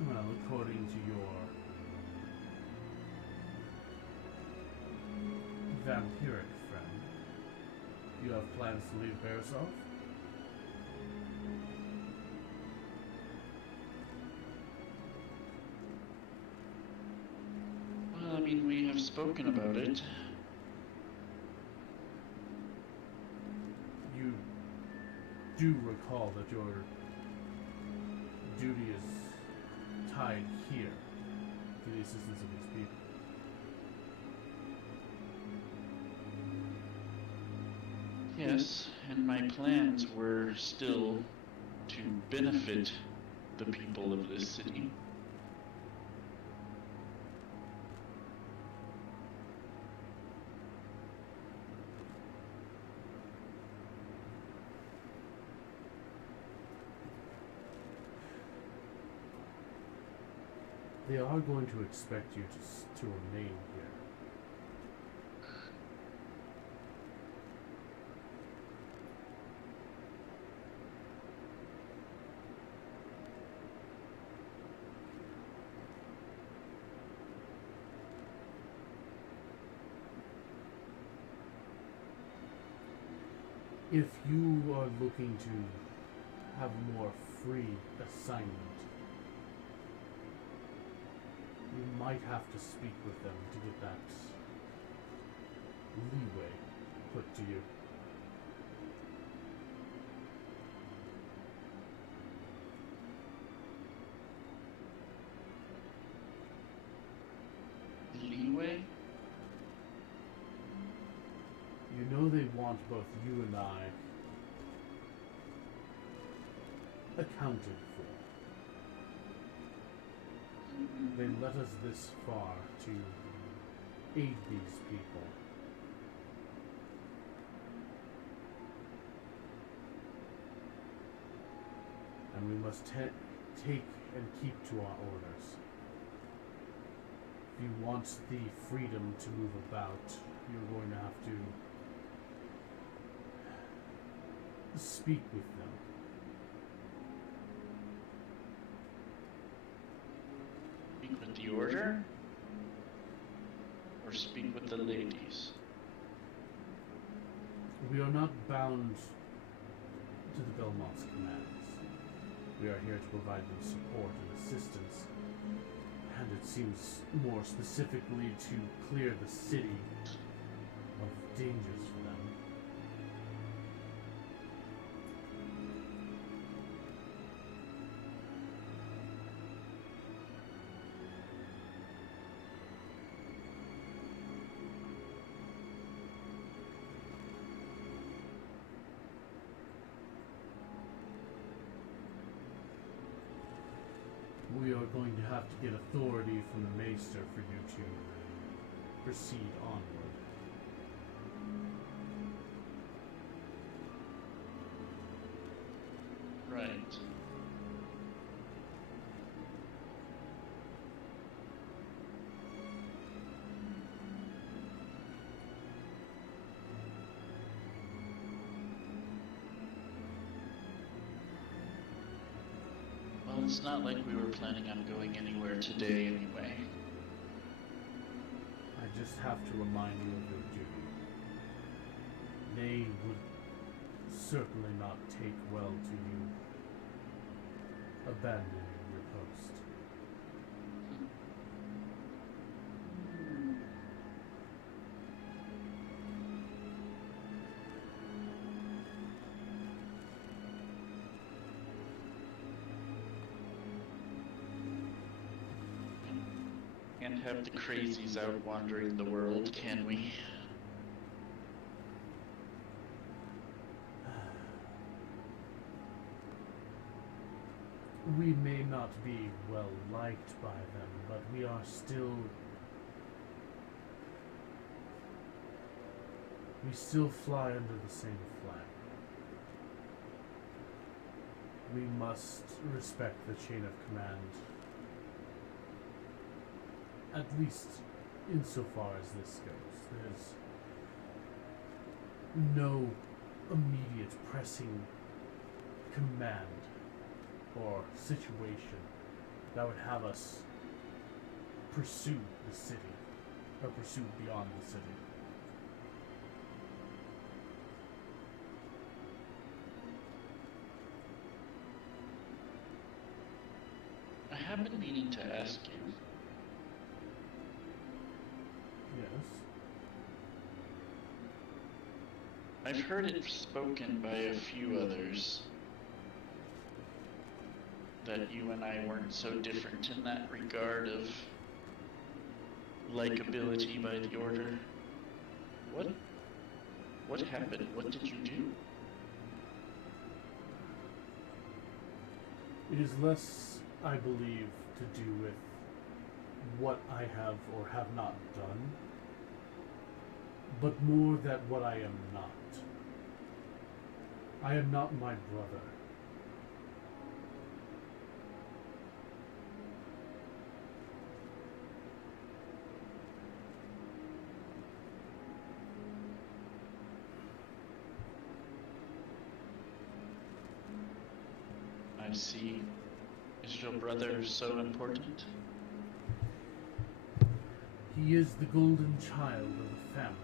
Well, according to your vampiric friend, you have plans to leave Beresov? Well, I mean, we have spoken about it. You do recall that your duty is tied here to the assistance of these people. Yes, and my plans were still to benefit the people of this city. They are going to expect you to remain here. If you are looking to have more free assignment, you might have to speak with them to get that leeway put to you. Leeway? You know they want both you and I accounted for. They let us this far to aid these people. And we must take and keep to our orders. If you want the freedom to move about, you're going to have to speak with them. Speak with the order? Or speak with the ladies? We are not bound to the Belmont's commands. We are here to provide them support and assistance, and it seems more specifically to clear the city of dangers for them. We are going to have to get authority from the Maester for you to proceed onward. Right. Well, it's not like we were planning on going anywhere today anyway. I just have to remind you of your duty. They would certainly not take well to you abandoning your post. Can't have the crazies out wandering the world, can we? We may not be well liked by them, but we are still... We still fly under the same flag. We must respect the chain of command, at least insofar as this goes. There's no immediate pressing command or situation that would have us pursue the city, or pursue beyond the city. I have been meaning to ask you. Yes. I've heard it spoken by a few others that you and I weren't so different in that regard of likability by the order. What happened? What did you do? It is less, I believe, to do with what I have or have not done, but more that what I am not. I am not my brother. I see. Is your brother so important? He is the golden child of the family.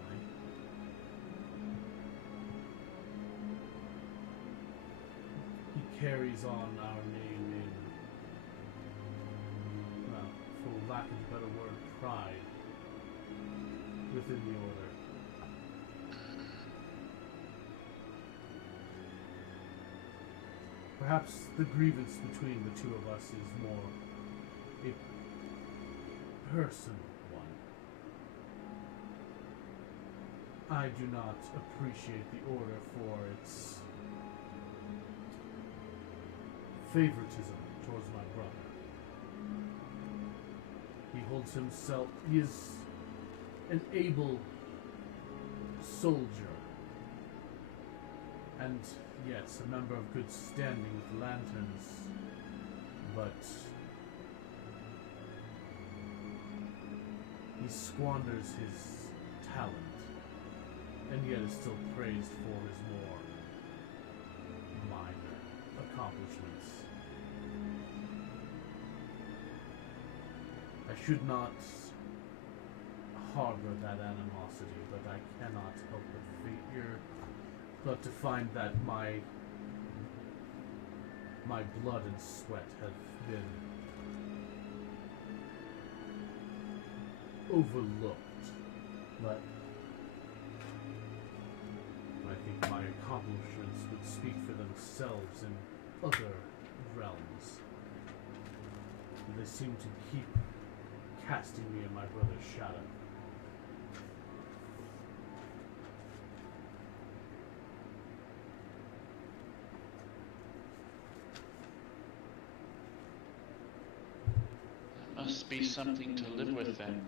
He carries on our name in, well, for lack of a better word, pride within the order. Perhaps the grievance between the two of us is more a personal one. I do not appreciate the order for its favoritism towards my brother. He holds himself, he is an able soldier, and yes, a member of good standing with lanterns, but he squanders his talent, and yet is still praised for his more minor accomplishments. I should not harbor that animosity, but I cannot help but to find that my blood and sweat have been overlooked. But I think my accomplishments would speak for themselves in other realms. They seem to keep casting me in my brother's shadow. Must be something to live with then.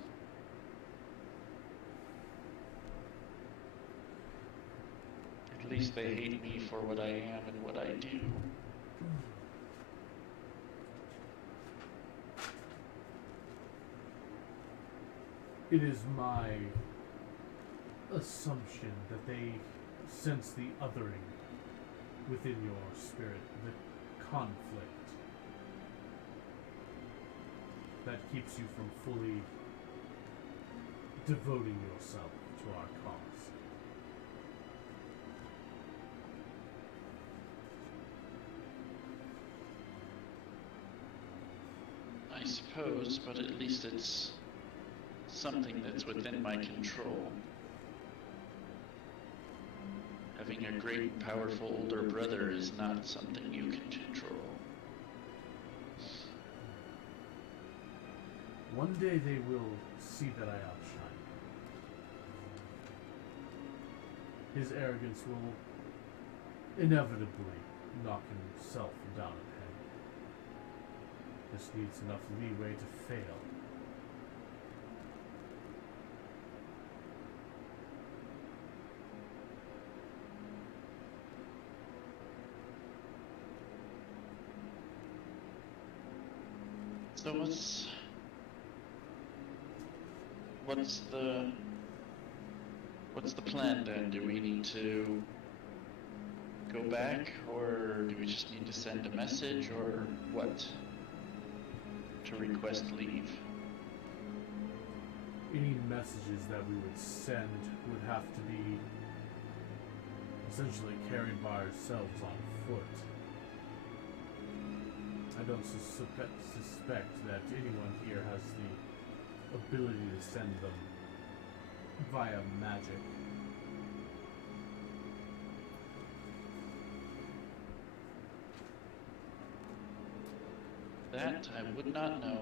At least they hate me for what I am and what I do. It is my assumption that they sense the othering within your spirit, the conflict that keeps you from fully devoting yourself to our cause. I suppose, but at least it's something that's within my control. Having a great, powerful older brother is not something you can control. One day they will see that I outshine him. His arrogance will inevitably knock himself down a peg. Just needs enough leeway to fail. So what's the plan then? Do we need to go back, or do we just need to send a message, or what? To request leave. Any messages that we would send would have to be essentially carried by ourselves on foot. I don't suspect that anyone here has the ability to send them via magic. That I would not know.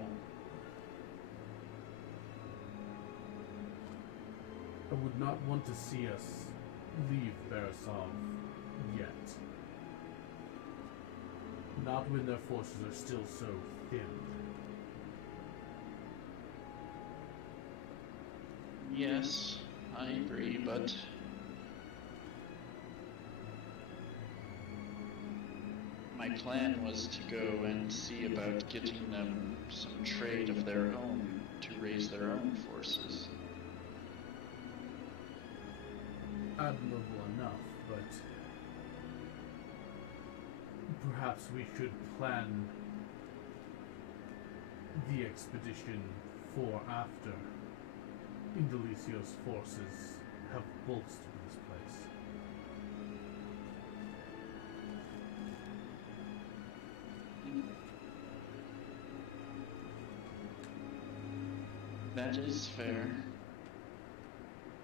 I would not want to see us leave Barisov yet. Not when their forces are still so thin. Yes, I agree, but my plan was to go and see about getting them some trade of their own to raise their own forces. Admirable enough, but perhaps we should plan the expedition for after Indelisio's forces have bolstered this place. That is fair.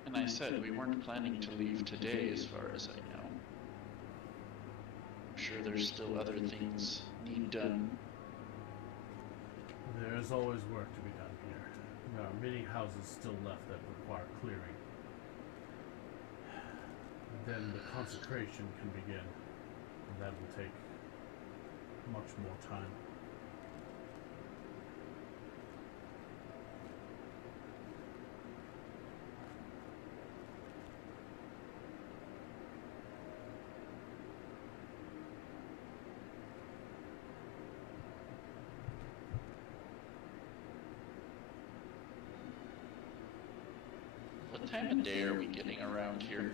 And I said we weren't planning to leave today, as far as I know. I'm sure there's still other things need done. There is always work to be done here. There are many houses still left that require clearing. Then the consecration can begin, and that will take much more time. What time of day are we getting around here?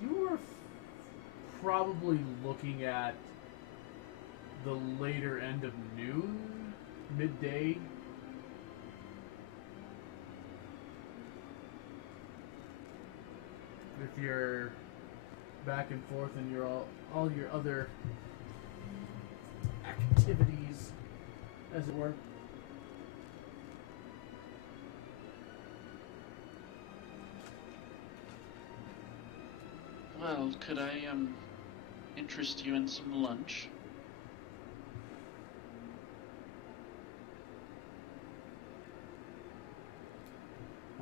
You were probably looking at the later end of noon, midday. If you're back and forth and you're all your other activities, as it were. Well, could I, interest you in some lunch?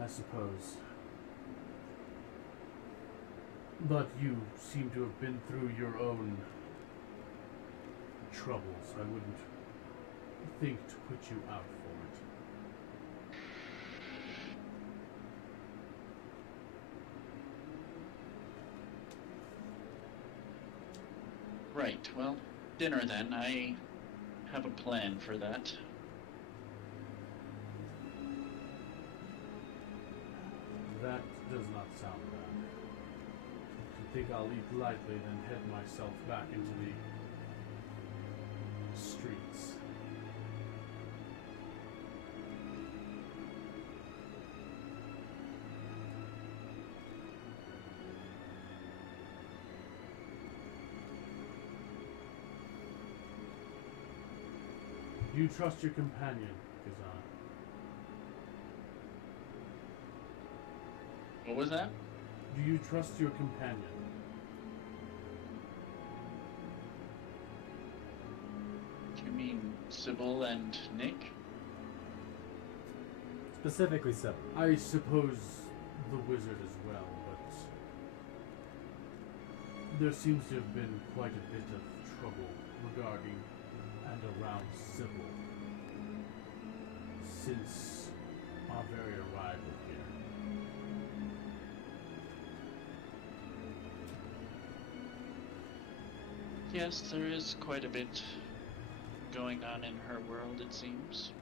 I suppose. But you seem to have been through your own troubles. I wouldn't think to put you out for it. Right, well, dinner then. I have a plan for that. That does not sound bad. I think I'll eat lightly, then head myself back into the streets. Do you trust your companion, Kazan? What was that? Do you trust your companion? Do you mean Sybil and Nick? Specifically so. I suppose the wizard as well, but there seems to have been quite a bit of trouble regarding and around Sybil since our very arrival here. Yes, there is quite a bit going on in her world, it seems.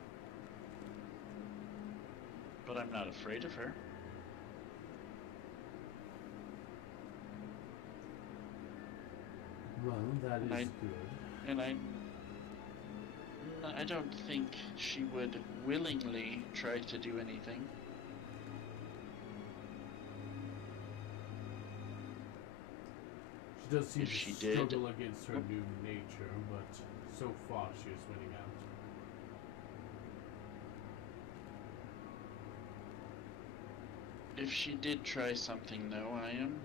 But I'm not afraid of her. Well, that is I- good. And I don't think she would willingly try to do anything. She does seem If she to did- struggle against her new nature, but so far she is winning out. If she did try something, though, I am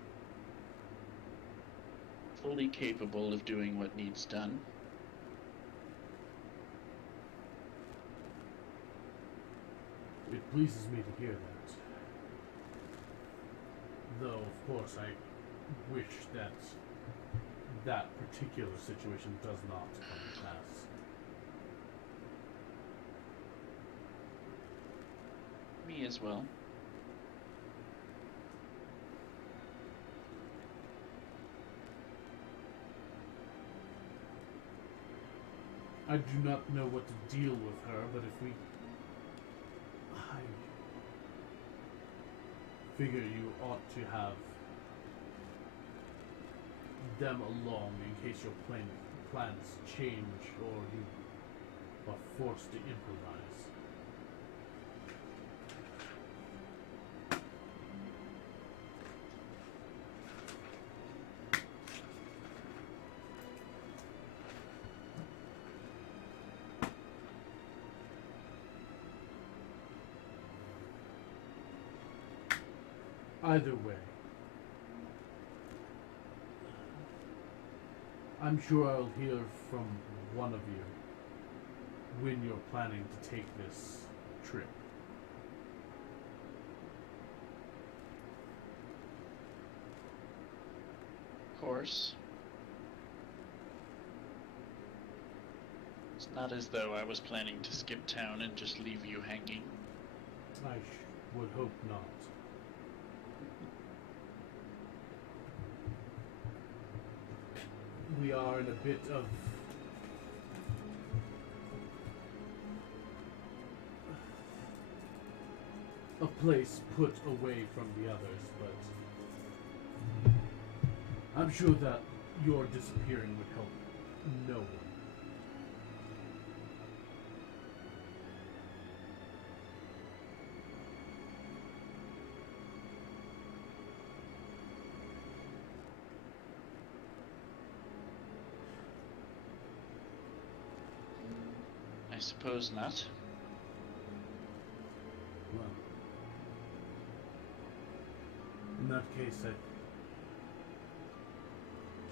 fully capable of doing what needs done. It pleases me to hear that. Though, of course, I wish that that particular situation does not come to pass. Me as well. I do not know what to deal with her, but if we... I figure you ought to have them along in case your plans change or you are forced to improvise. Either way, I'm sure I'll hear from one of you when you're planning to take this trip. Of course. It's not as though I was planning to skip town and just leave you hanging. I would hope not. We are in a bit of place put away from the others, but I'm sure that your disappearing would help no one. I suppose not. Well, in that case, I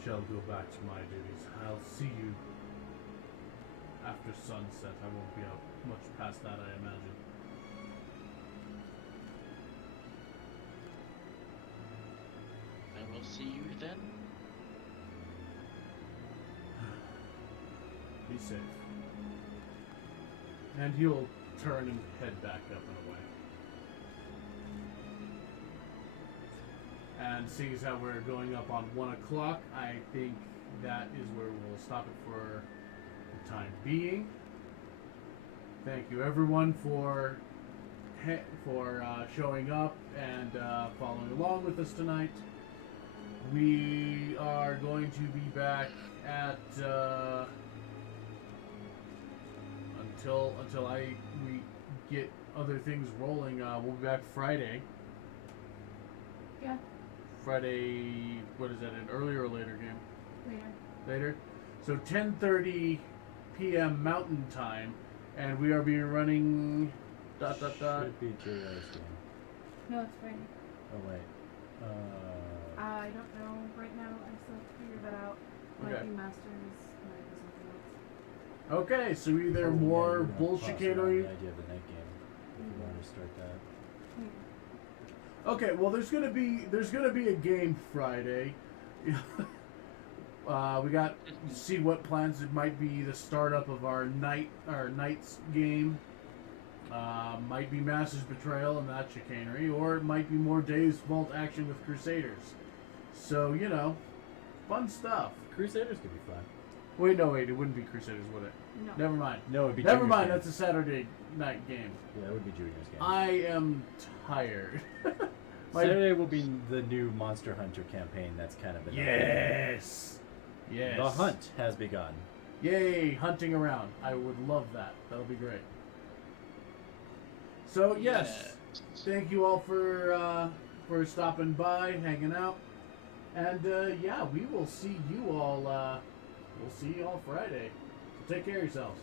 shall go back to my duties. I'll see you after sunset. I won't be out much past that, I imagine. I will see you then. Be safe. And he'll turn and head back up and away. And seeing as how we're going up on 1 o'clock, I think that is where we'll stop it for the time being. Thank you everyone for showing up and following along with us tonight. We are going to be back at until we get other things rolling. We'll be back Friday. Yeah, Friday, what is that, an earlier or later game? later. Later? So 10:30 p.m. Mountain Time, and we are being running... ... Should be JR's game. No, it's Friday. Oh, wait. I don't know right now. I still have to figure that out. Might Okay. be Masters, might be something else. Okay, so either Oh, yeah, more you're gonna bullshit toss around or you... the idea of the night game if you want to start that. Okay, well, there's gonna be a game Friday. We got to see what plans it might be the startup of our night's game. Might be Master's Betrayal and that chicanery, or it might be more Dave's Vault action with Crusaders. So fun stuff. Crusaders could be fun. Wait, it wouldn't be Crusaders, would it? No. Never mind. No, it'd be Never Junior's mind. game. That's a Saturday night game. Yeah, that would be Junior's game. I am tired. My- Saturday will be the new Monster Hunter campaign that's kind of been Yes. Yes. The hunt has begun. Yay, hunting around. I would love that. That'll be great. So, yes. Thank you all for stopping by, hanging out. And, yeah, we will see you all, Friday. So take care of yourselves.